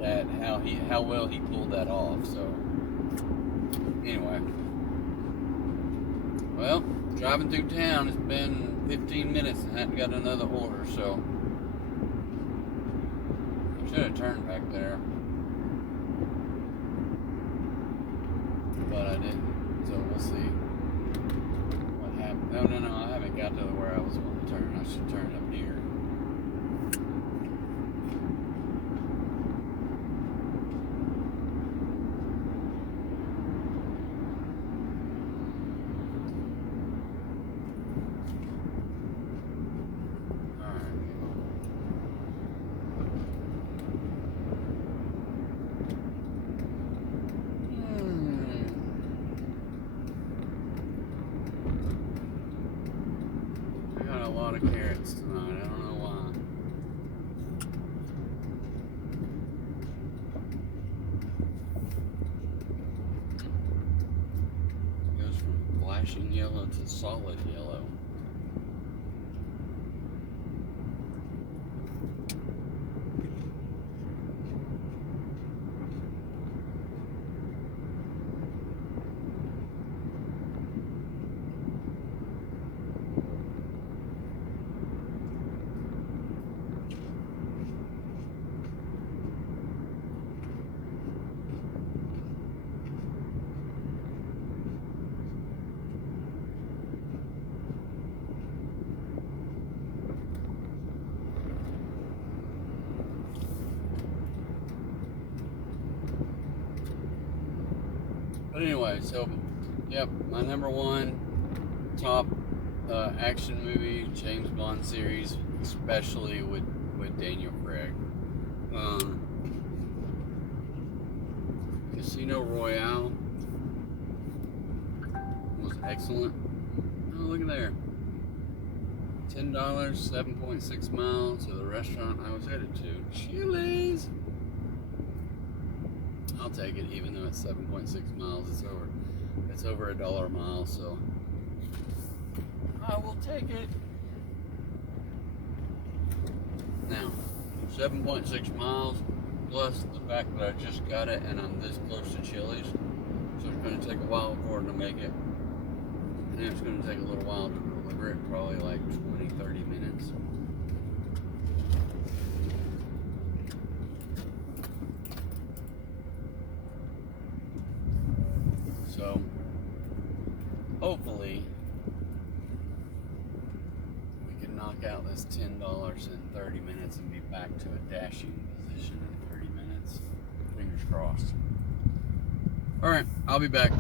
at how well he pulled that off. So anyway, well, driving through town, it's been 15 minutes and I haven't got another order, so I should have turned back there, but I didn't, so we'll see what happened. No, I haven't got to where I was going to turn. I should turn up here. Carrots tonight. I don't know why. It goes from flashing yellow to solid yellow. But anyway, so, yep, my number one top action movie, James Bond series, especially with Daniel Craig. Casino Royale was excellent. Oh, look at there. $10, 7.6 miles to the restaurant I was headed to. Chili's! I'll take it, even though it's 7.6 miles. It's over $1 a mile, so I will take it. Now, 7.6 miles plus the fact that I just got it and I'm this close to Chili's, so it's going to take a while for it to make it, and it's going to take a little while to deliver it, probably like 20-30 minutes. So, hopefully, we can knock out this $10 in 30 minutes and be back to a dashing position in 30 minutes. Fingers crossed. Alright, I'll be back.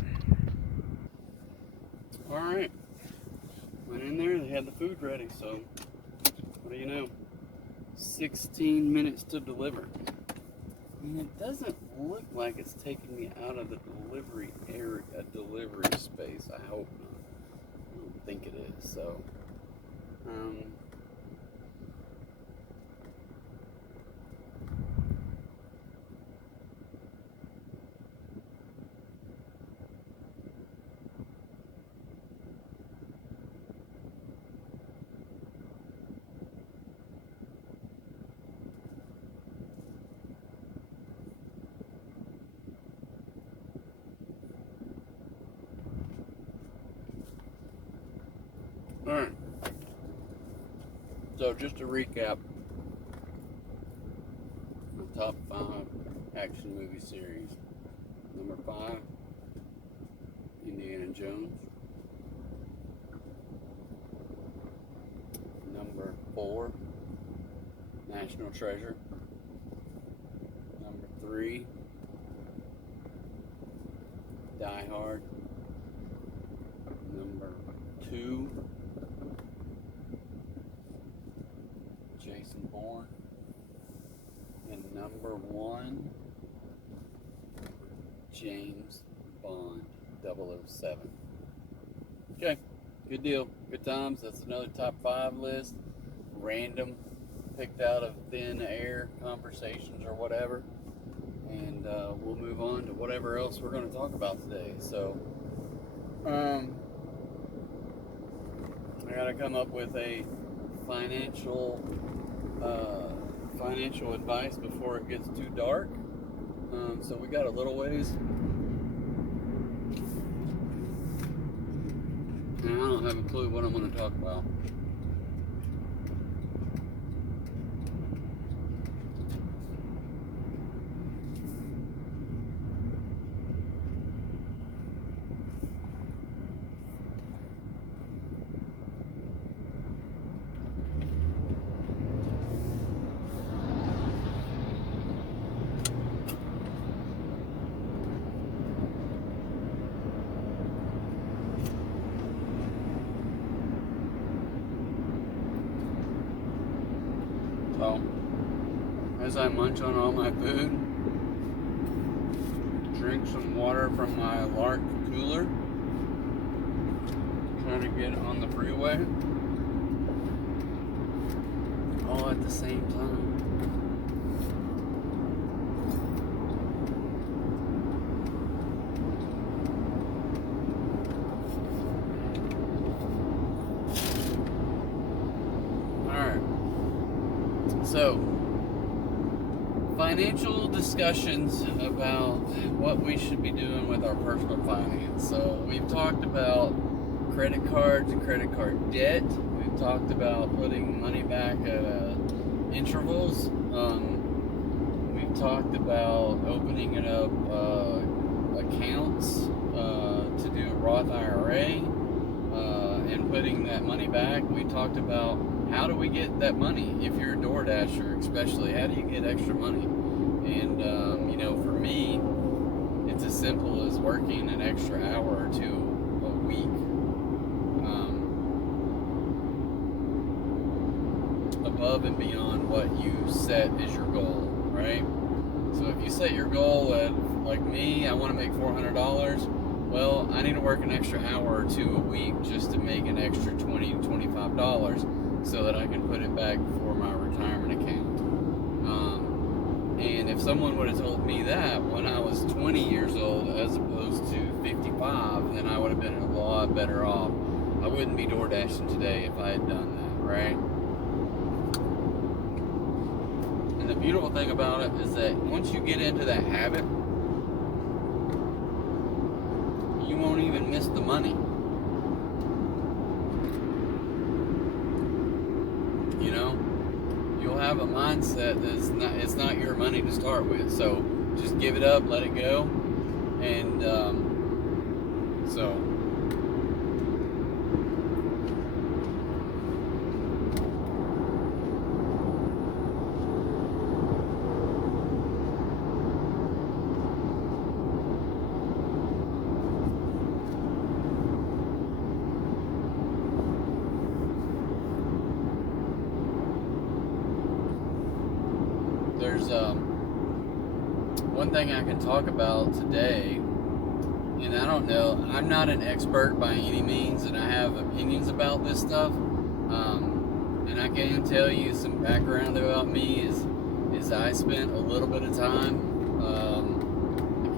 Alright. Went in there, they had the food ready, so what do you know? 16 minutes to deliver. And it doesn't look like it's taking me out of the delivery area, delivery space. I hope not. I don't think it is. So, So just to recap, the top 5 action movie series. Number 5, Indiana Jones. Number 4, National Treasure. Number 3, Die Hard. Number 2, Jason Bourne. And number 1, James Bond 007. Okay, good deal. Good times. That's another top 5 list. Random, picked out of thin air conversations or whatever. And we'll move on to whatever else we're going to talk about today. So, I got to come up with a financial advice before it gets too dark. So we got a little ways. And I don't have a clue what I'm going to talk about. So, as I munch on all my food, drink some water from my Lark cooler, trying to get on the freeway, all at the same time. So, financial discussions about what we should be doing with our personal finance. So, we've talked about credit cards and credit card debt. We've talked about putting money back at intervals. We've talked about opening it up accounts to do a Roth IRA and putting that money back. We talked about how do we get that money? If you're a DoorDasher, especially, how do you get extra money? And, for me, it's as simple as working an extra hour or two a week above and beyond what you set as your goal, right? So if you set your goal at, like me, I want to make $400, well, I need to work an extra hour or two a week just to make an extra $20 to $25. So that I can put it back for my retirement account. And if someone would have told me that when I was 20 years old as opposed to 55, then I would have been a lot better off. I wouldn't be door dashing today if I had done that, right? And the beautiful thing about it is that once you get into that habit, you won't even miss the money. You'll have a mindset that it's not your money to start with. So just give it up, let it go, and there's one thing I can talk about today, and I don't know, I'm not an expert by any means, and I have opinions about this stuff, and I can tell you some background about me is I spent a little bit of time, I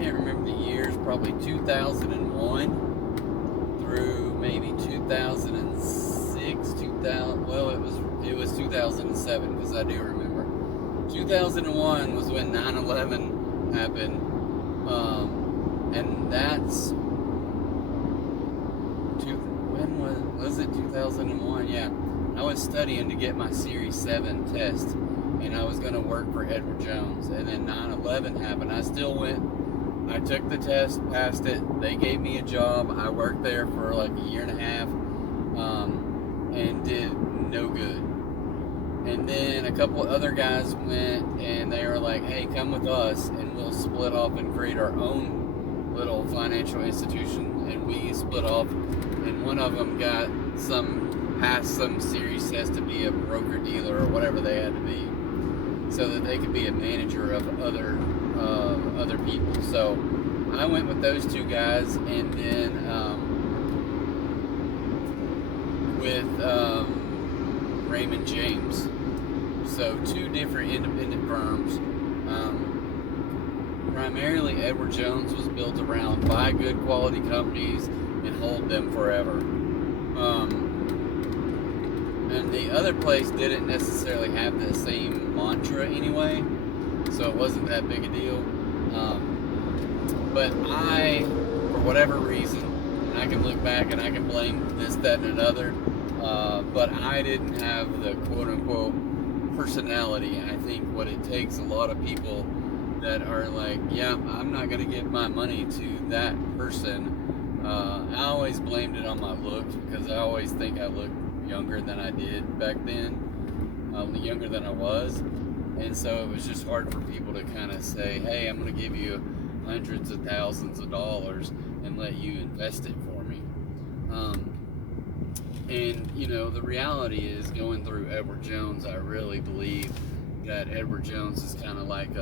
can't remember the years, probably 2001 through maybe 2006, it was 2007, because I do remember. 2001 was when 9/11 happened, and that's when was it 2001? Yeah, I was studying to get my Series 7 test, and I was going to work for Edward Jones. And then 9/11 happened. I still went. I took the test, passed it. They gave me a job. I worked there for like a year and a half, and did no good. And then a couple of other guys went, and they were like, "Hey, come with us, and we'll split off and create our own little financial institution." And we split off, and one of them passed some series test to be a broker dealer or whatever they had to be, so that they could be a manager of other people. So I went with those two guys, and then with Raymond James. So two different independent firms. Primarily Edward Jones was built around buy good quality companies and hold them forever. And the other place didn't necessarily have the same mantra anyway, so it wasn't that big a deal. But I, for whatever reason, and I can look back and I can blame this, that, and another, but I didn't have the quote-unquote personality. I think what it takes, a lot of people that are like, yeah, I'm not going to give my money to that person. I always blamed it on my looks, because I always think I looked younger than I did back then, younger than I was. And so it was just hard for people to kind of say, hey, I'm going to give you hundreds of thousands of dollars and let you invest it for me. And, you know, the reality is, going through Edward Jones, I really believe that Edward Jones is kind of like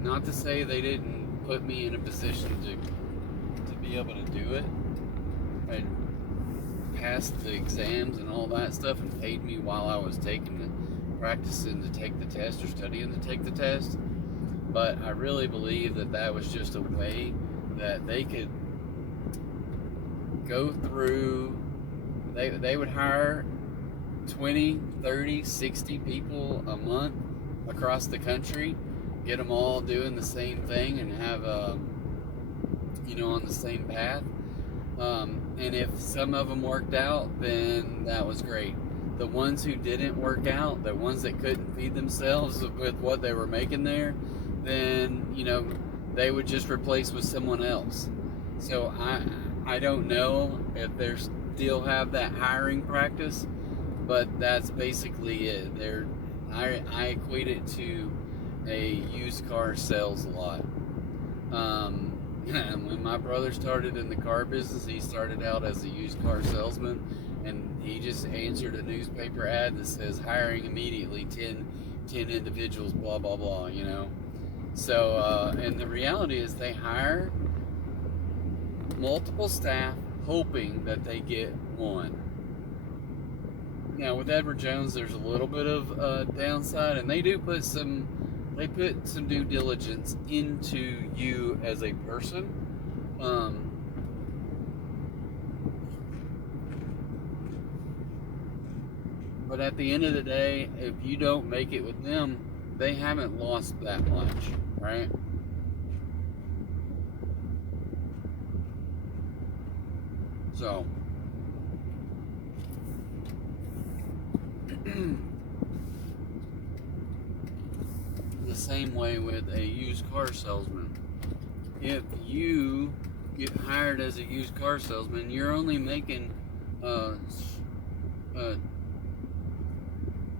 not to say they didn't put me in a position to be able to do it and pass the exams and all that stuff, and paid me while I was practicing to take the test or studying to take the test. But I really believe that was just a way that they could go through. They would hire 20, 30, 60 people a month across the country, get them all doing the same thing, and have on the same path. And if some of them worked out, then that was great. The ones who didn't work out, the ones that couldn't feed themselves with what they were making there, then they would just replace with someone else. So I don't know if they still have that hiring practice, but that's basically it. I equate it to a used car sales lot. When my brother started in the car business, he started out as a used car salesman, and he just answered a newspaper ad that says hiring immediately 10 individuals, blah blah blah, So and the reality is, they hire multiple staff hoping that they get one. Now with Edward Jones, there's a little bit of downside, and they put some due diligence into you as a person. But at the end of the day, if you don't make it with them, they haven't lost that much, right? So the same way with a used car salesman. If you get hired as a used car salesman, you're only making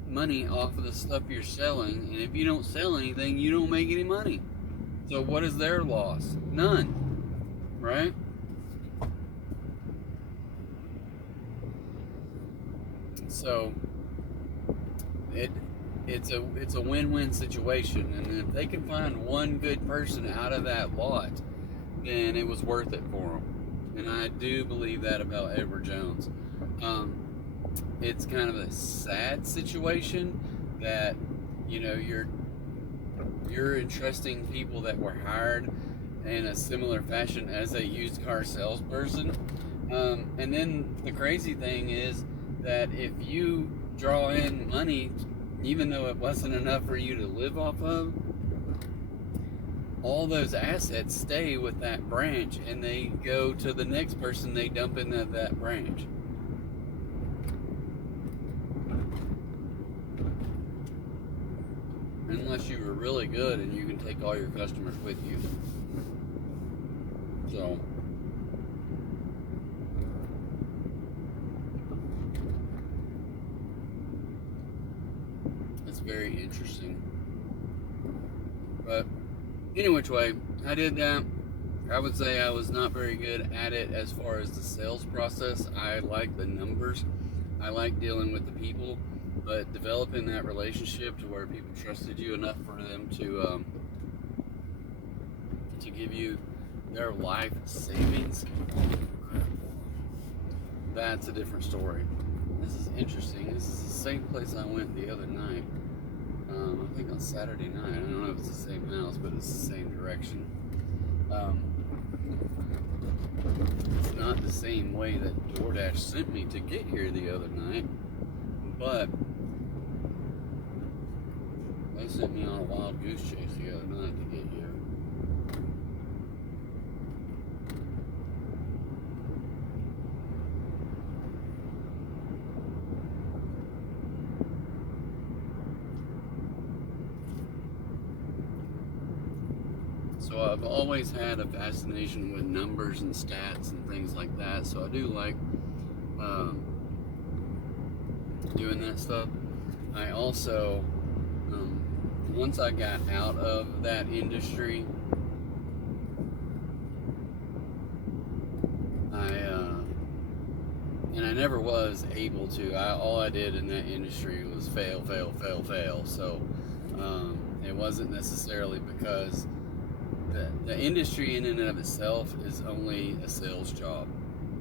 money off of the stuff you're selling, and if you don't sell anything, you don't make any money. So what is their loss? None, right? So it's a win-win situation, and if they can find one good person out of that lot, then it was worth it for them. And I do believe that about Edward Jones. It's kind of a sad situation that you're entrusting people that were hired in a similar fashion as a used car salesperson, and then the crazy thing is that if you draw in money, even though it wasn't enough for you to live off of, all those assets stay with that branch, and they go to the next person they dump in that branch. Unless you were really good and you can take all your customers with you. So it's very interesting. But any which way, I did that. I would say I was not very good at it as far as the sales process. I like the numbers. I like dealing with the people, but developing that relationship to where people trusted you enough for them to give you their life savings, that's a different story. This is interesting. This is the same place I went the other night. I think on Saturday night. I don't know if it's the same house, but it's the same direction. It's not the same way that DoorDash sent me to get here the other night, but they sent me on a wild goose chase the other night to get here. So I've always had a fascination with numbers and stats and things like that. So I do like doing that stuff. I also, once I got out of that industry, and I never was able to. All I did in that industry was fail. So it wasn't necessarily because the industry in and of itself is only a sales job,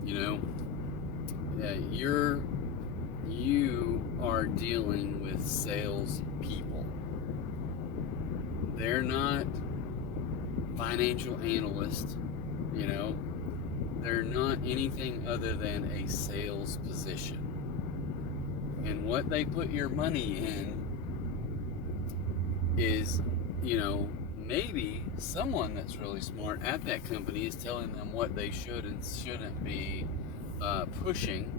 you know. You are dealing with sales people. They're not financial analysts, you know. They're not anything other than a sales position. And what they put your money in is, you know, maybe someone that's really smart at that company is telling them what they should and shouldn't be pushing.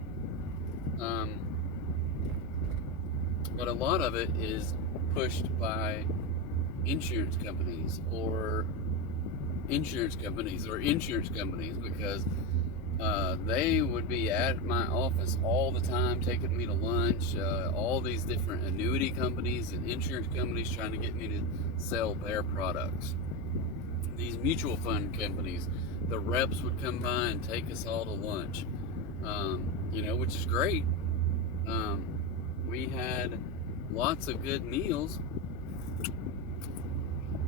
But a lot of it is pushed by insurance companies or insurance companies because they would be at my office all the time taking me to lunch. All these different annuity companies and insurance companies trying to get me to sell their products. These mutual fund companies, the reps would come by and take us all to lunch, you know, which is great. We had lots of good meals.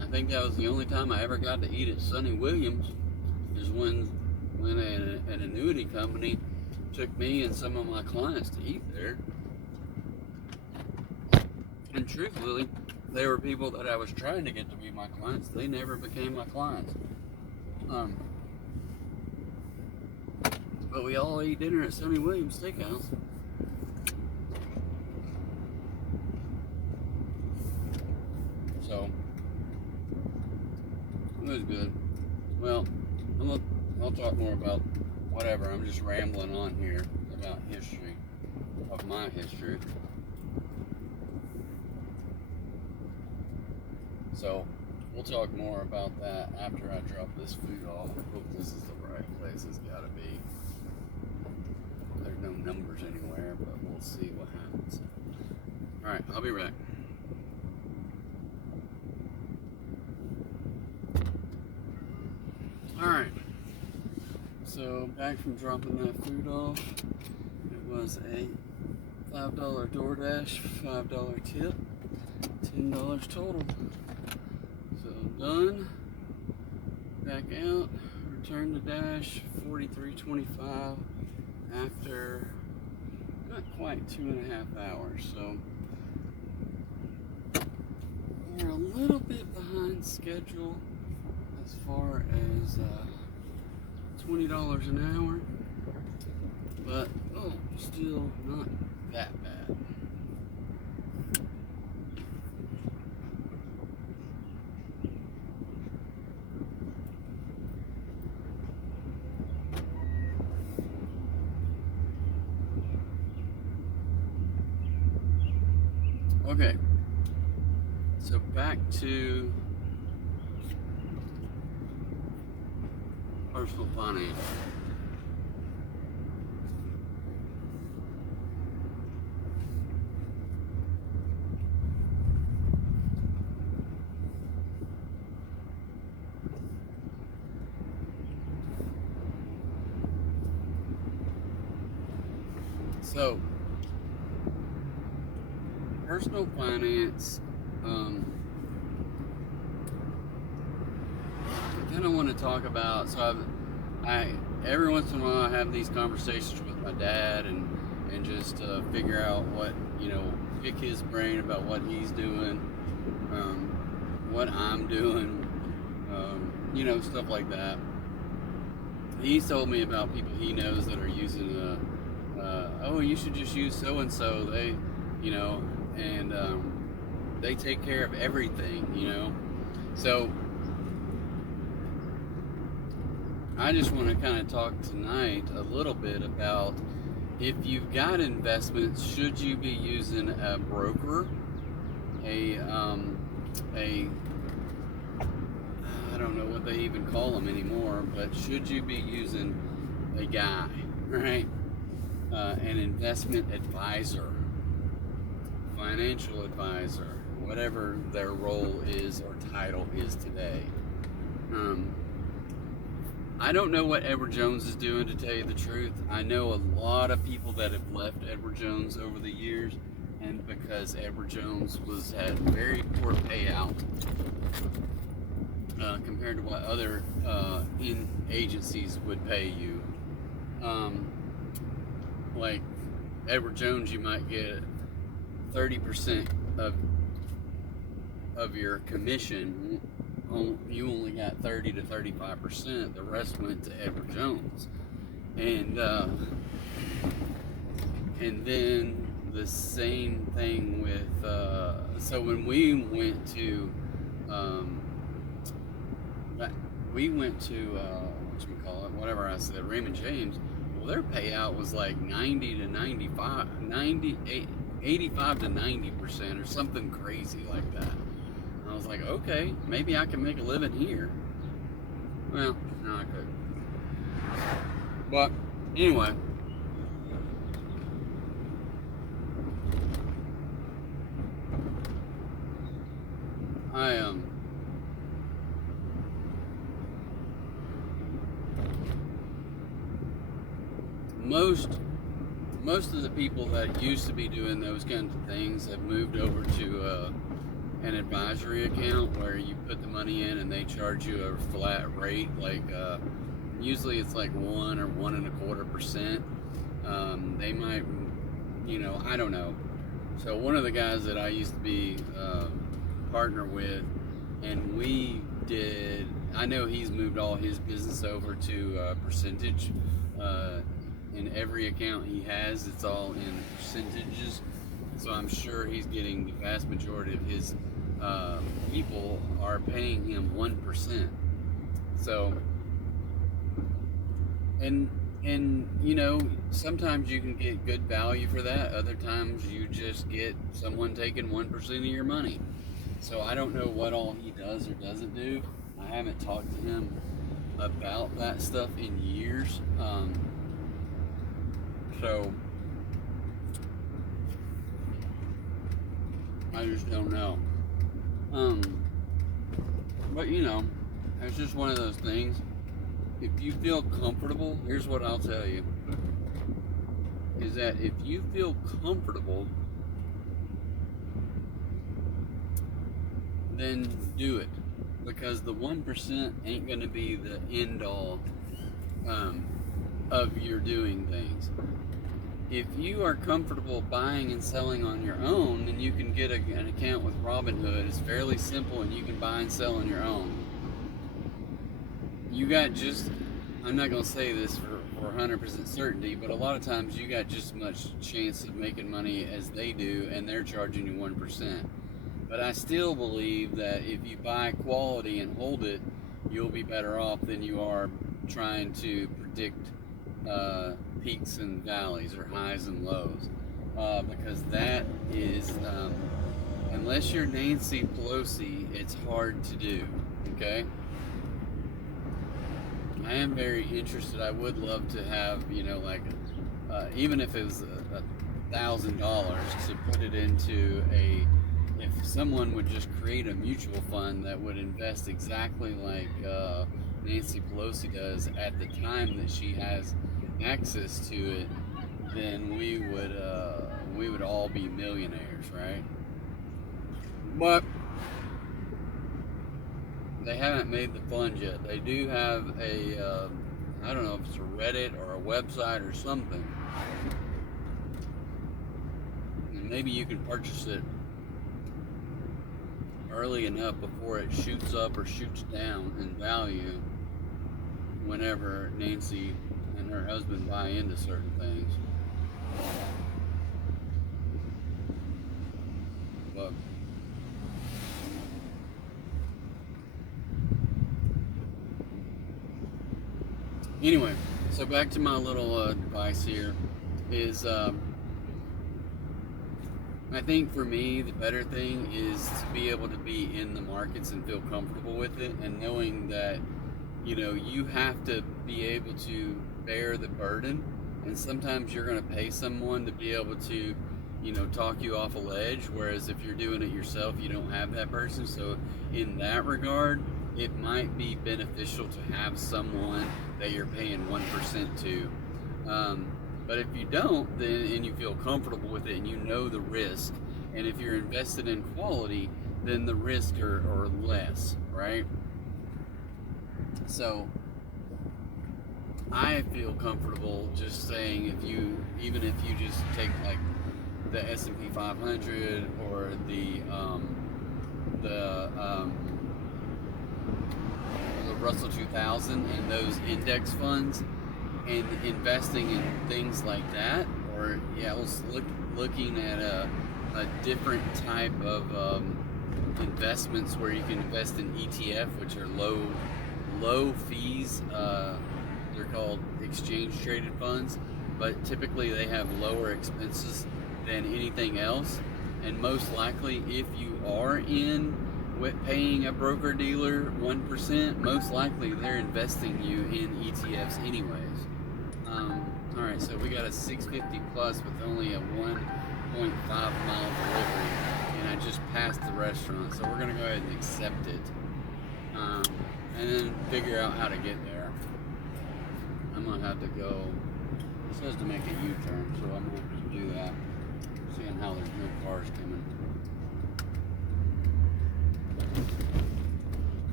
I think that was the only time I ever got to eat at Sonny Williams, is when an annuity company took me and some of my clients to eat there. And truthfully, they were people that I was trying to get to be my clients. They never became my clients. But we all ate dinner at Sonny Williams Steakhouse. So it was good. Well, I'll talk more about whatever. I'm just rambling on here about history, of my history. So we'll talk more about that after I drop this food off. I hope this is the right place. It's gotta be. There's no numbers anywhere, but we'll see what happens. Alright, I'll be back. Alright, so back from dropping that food off, it was a $5 DoorDash, $5 tip, $10 total. So done, back out, return to Dash, $43.25 after not quite 2.5 hours. So we're a little bit behind schedule as far as $20 an hour, but still not that bad. Okay, so back to personal finance. So, personal finance, I kind of want to talk about. So, I every once in a while I have these conversations with my dad and just figure out what pick his brain about what he's doing, what I'm doing, stuff like that. He's told me about people he knows that are using oh, you should just use so and so. They, and they take care of everything. So I just want to kind of talk tonight a little bit about if you've got investments, should you be using a broker, a I don't know what they even call them anymore, but should you be using a guy, right? An investment advisor, financial advisor, whatever their role is or title is today. I don't know what Edward Jones is doing, to tell you the truth. I know a lot of people that have left Edward Jones over the years, and because Edward Jones had very poor payout compared to what other in agencies would pay you. Like Edward Jones, you might get 30% of your commission. You only got 30 to 35%. The rest went to Edward Jones, and then the same thing with. So when we went to whatever I said, Raymond James. Well, their payout was like 90 to 95, 85 to 90% or something crazy like that. I was like, okay, maybe I can make a living here. Well, no, I couldn't. But anyway, most of the people that used to be doing those kinds of things have moved over to an advisory account where you put the money in and they charge you a flat rate. Like usually it's like 1 or 1.25%. They might, I don't know. So one of the guys that I used to be partner with, and I know he's moved all his business over to percentage. In every account he has, it's all in percentages. So I'm sure he's getting the vast majority of his people are paying him 1%. So, and sometimes you can get good value for that. Other times you just get someone taking 1% of your money. So I don't know what all he does or doesn't do. I haven't talked to him about that stuff in years. So I just don't know. But it's just one of those things. If you feel comfortable, here's what I'll tell you. Is that if you feel comfortable, then do it. Because the 1% ain't going to be the end all of your doing things. If you are comfortable buying and selling on your own, then you can get an account with Robinhood. It's fairly simple, and you can buy and sell on your own. I'm not going to say this for 100% certainty, but a lot of times you got just as much chance of making money as they do, and they're charging you 1%. But I still believe that if you buy quality and hold it, you'll be better off than you are trying to predict peaks and valleys or highs and lows, because that is unless you're Nancy Pelosi, it's hard to do. Okay. I am very interested. I would love to have, like, even if it was $1,000 to put it into if someone would just create a mutual fund that would invest exactly like Nancy Pelosi does at the time that she has access to it, then we would all be millionaires, right? But they haven't made the fund yet. They do have a, I don't know if it's a Reddit or a website or something. And maybe you can purchase it early enough before it shoots up or shoots down in value whenever Nancy and her husband buy into certain things. But anyway, so back to my little advice here is I think for me the better thing is to be able to be in the markets and feel comfortable with it, and knowing that you have to be able to bear the burden, and sometimes you're going to pay someone to be able to talk you off a ledge, whereas if you're doing it yourself you don't have that person. So in that regard, it might be beneficial to have someone that you're paying 1% to. But if you don't, then and you feel comfortable with it and you know the risk, and if you're invested in quality, then the risks are less, right? So I feel comfortable just saying even if you just take like the S&P 500 or the Russell 2000 and those index funds, and investing in things like that, or I was looking at a different type of investments where you can invest in ETF, which are low fees. They're called exchange traded funds, but typically they have lower expenses than anything else. And most likely, if you are paying a broker dealer 1%, most likely they're investing you in ETFs anyways. All right, so we got a 650 plus with only a 1.5 mile delivery, and I just passed the restaurant, so we're gonna go ahead and accept it, and then figure out how to get there. I'm gonna have to go. It says to make a U-turn, so I'm gonna have to do that. Seeing how there's no cars coming.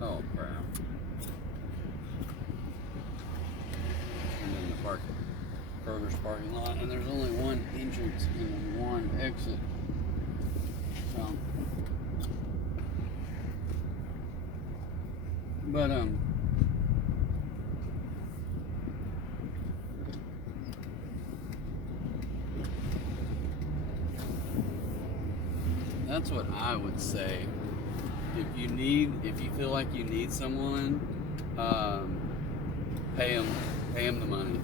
Oh crap. And then the Kroger's parking lot, and there's only one entrance and one exit. So, but that's what I would say. If you feel like you need someone, pay them the money.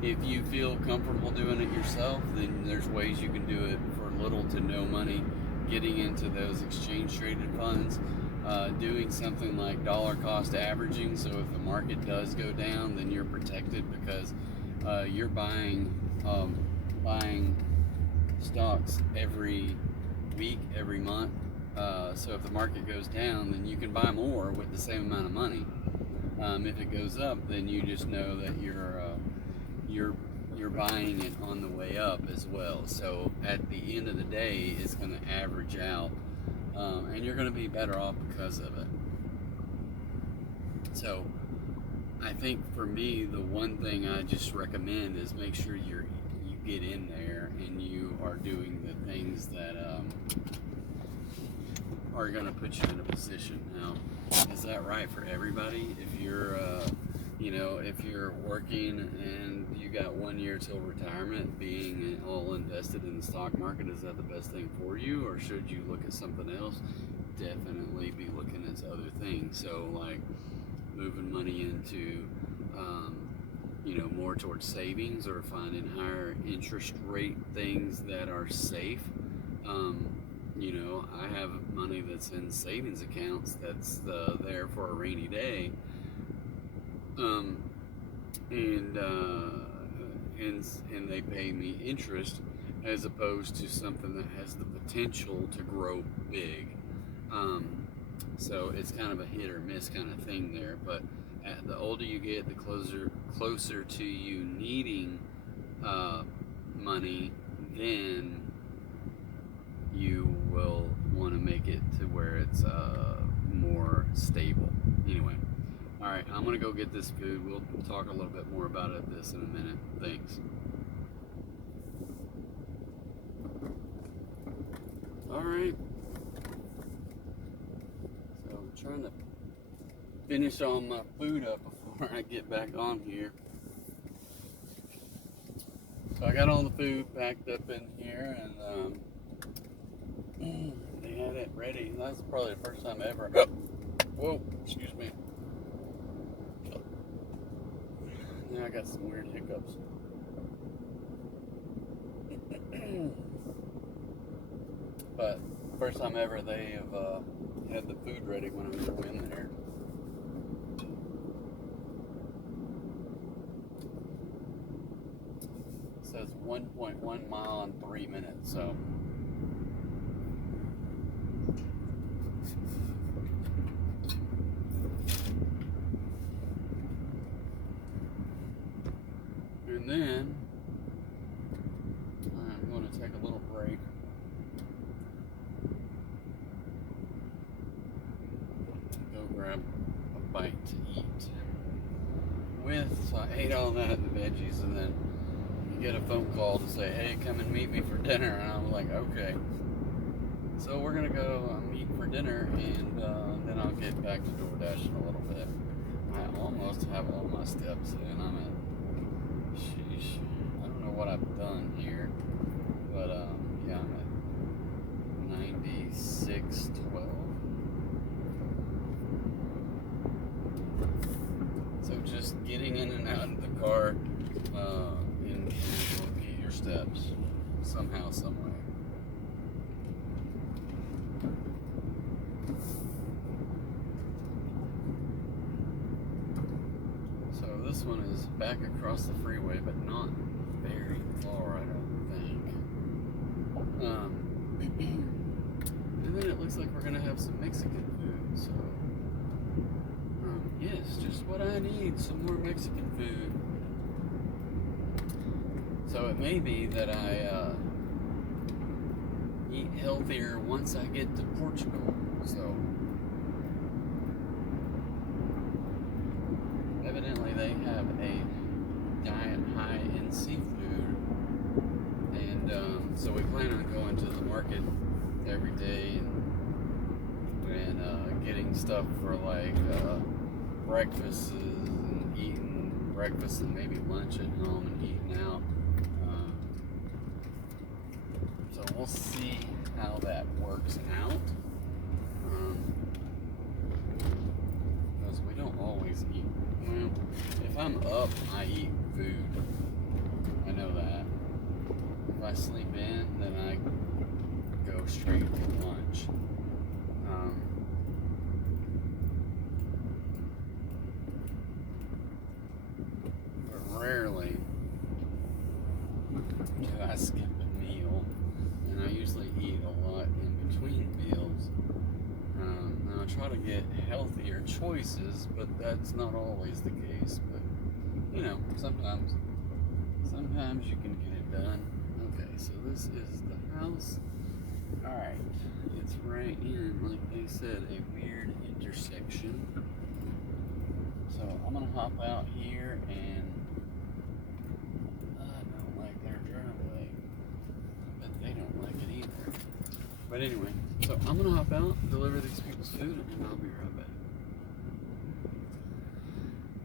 If you feel comfortable doing it yourself, then there's ways you can do it for little to no money. Getting into those exchange traded funds, doing something like dollar cost averaging. So if the market does go down, then you're protected because you're buying stocks every week, every month. So if the market goes down, then you can buy more with the same amount of money. If it goes up, then you just know that you're buying it on the way up as well. So at the end of the day, it's going to average out, and you're going to be better off because of it. So I think for me, the one thing I just recommend is make sure you get in there and you are doing the things that are going to put you in a position. Now, is that right for everybody? If you're if you're working and you got 1 year till retirement, being all invested in the stock market, is that the best thing for you, or should you look at something else? Definitely be looking at other things. So like moving money into more towards savings or finding higher interest rate things that are safe. I have money that's in savings accounts that's there for a rainy day, and they pay me interest as opposed to something that has the potential to grow big. So it's kind of a hit or miss kind of thing there. But the older you get, the closer to you needing money, then you will want to make it to where it's more stable. Anyway, all right, I'm gonna go get this food. We'll talk a little bit more about this in a minute. Thanks. All right. So I'm trying to finish all my food up before I get back on here. So I got all the food packed up in here, and they had it ready. That's probably the first time ever. Whoa, excuse me. Now I got some weird hiccups. But first time ever they have had the food ready when I go in there. It says 1.1 mile in 3 minutes, so. And then I'm going to take a little break. Go grab a bite to eat. So I ate all that, the veggies, and then you get a phone call to say, hey, come and meet me for dinner. And I'm like, okay. So we're going to go meet for dinner, and then I'll get back to DoorDash in a little bit. I almost have all my steps in. I'm at, sheesh, I don't know what I've done here, but yeah, I'm at 9612. So just getting in and out of the car, and will get your steps somehow, some way. So this one is back across the freeway, but not very far, I don't think. And then it looks like we're gonna have some Mexican food, so yes, just what I need, some more Mexican food. So it may be that I eat healthier once I get to Portugal. So evidently they have a diet high in seafood, and so we plan on going to the market every day and getting stuff for like breakfasts and eating breakfast and maybe lunch at home and eating out. So we'll see how that works out. Because we don't always eat. Well, if I'm up, I eat food. I know that. If I sleep in, then I go straight to lunch. But rarely do I skip a meal, and I usually eat a lot in between meals. Now I try to get healthier choices, but that's not always the case. But sometimes you can get it done. Okay, so this is the house. Alright, it's right in, like they said, a weird intersection. So I'm gonna hop out here, and I don't like their driveway, but they don't like it either. But anyway, so I'm gonna hop out, deliver these people's food, and I'll be right back.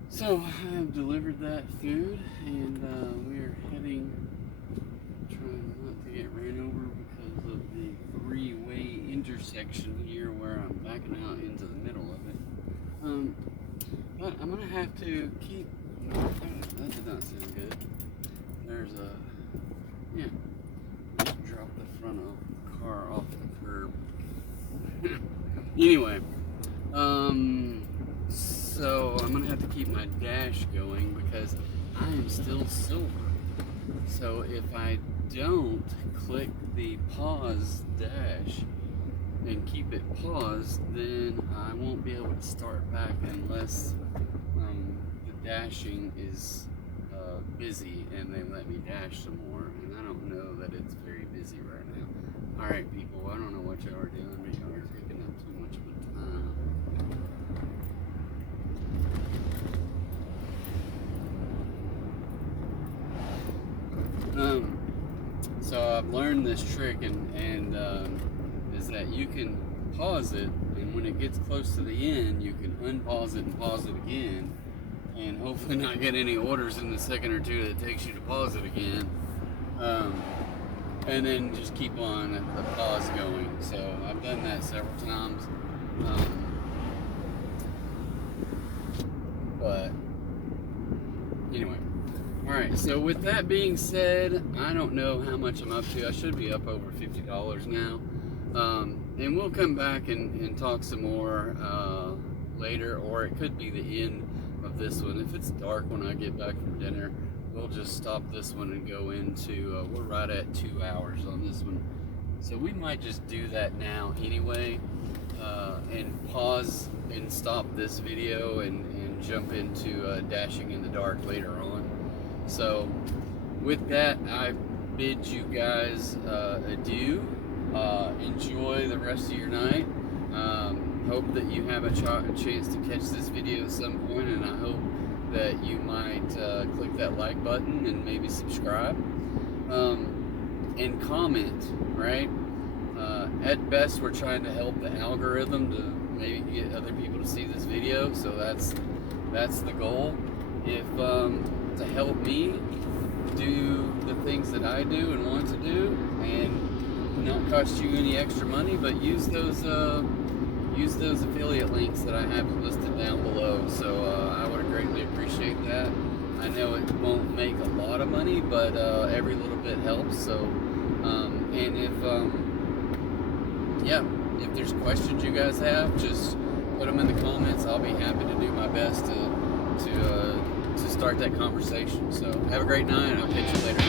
So I have delivered that food, and we are heading, trying not to get ran over because of the three-way intersection here where I'm backing out into the middle of it. But I'm gonna have to keep, that did not not sound good. There's a, yeah, just drop the front of the car off the curb. Anyway, so I'm gonna have to keep my dash going because I am still silver. So if I don't click the pause dash and keep it paused, then I won't be able to start back unless the dashing is busy and they let me dash some more, and I don't know that it's very busy right now. Alright people, I don't know what y'all are doing, but y'all are taking up too much of my time. So I've learned this trick, and is that you can pause it, and when it gets close to the end, you can unpause it and pause it again, and hopefully not get any orders in the second or two that it takes you to pause it again. And then just keep on the pause going. So I've done that several times. But anyway. Alright, so with that being said, I don't know how much I'm up to. I should be up over $50 now. And we'll come back and talk some more later, or it could be the end of this one. If it's dark when I get back from dinner, we'll just stop this one and go into, we're right at 2 hours on this one. So we might just do that now anyway, and pause and stop this video and jump into dashing in the dark later on. So with that, I bid you guys adieu. Enjoy the rest of your night. Hope that you have a chance to catch this video at some point, and I hope that you might click that like button and maybe subscribe and comment, right? At best, we're trying to help the algorithm to maybe get other people to see this video, so that's the goal. If to help me do the things that I do and want to do, and not cost you any extra money, but use those affiliate links that I have listed down below. So I would greatly appreciate that. I know it won't make a lot of money, but every little bit helps. So and if there's questions you guys have, just put them in the comments. I'll be happy to do my best to start that conversation. So have a great night, and I'll catch you later.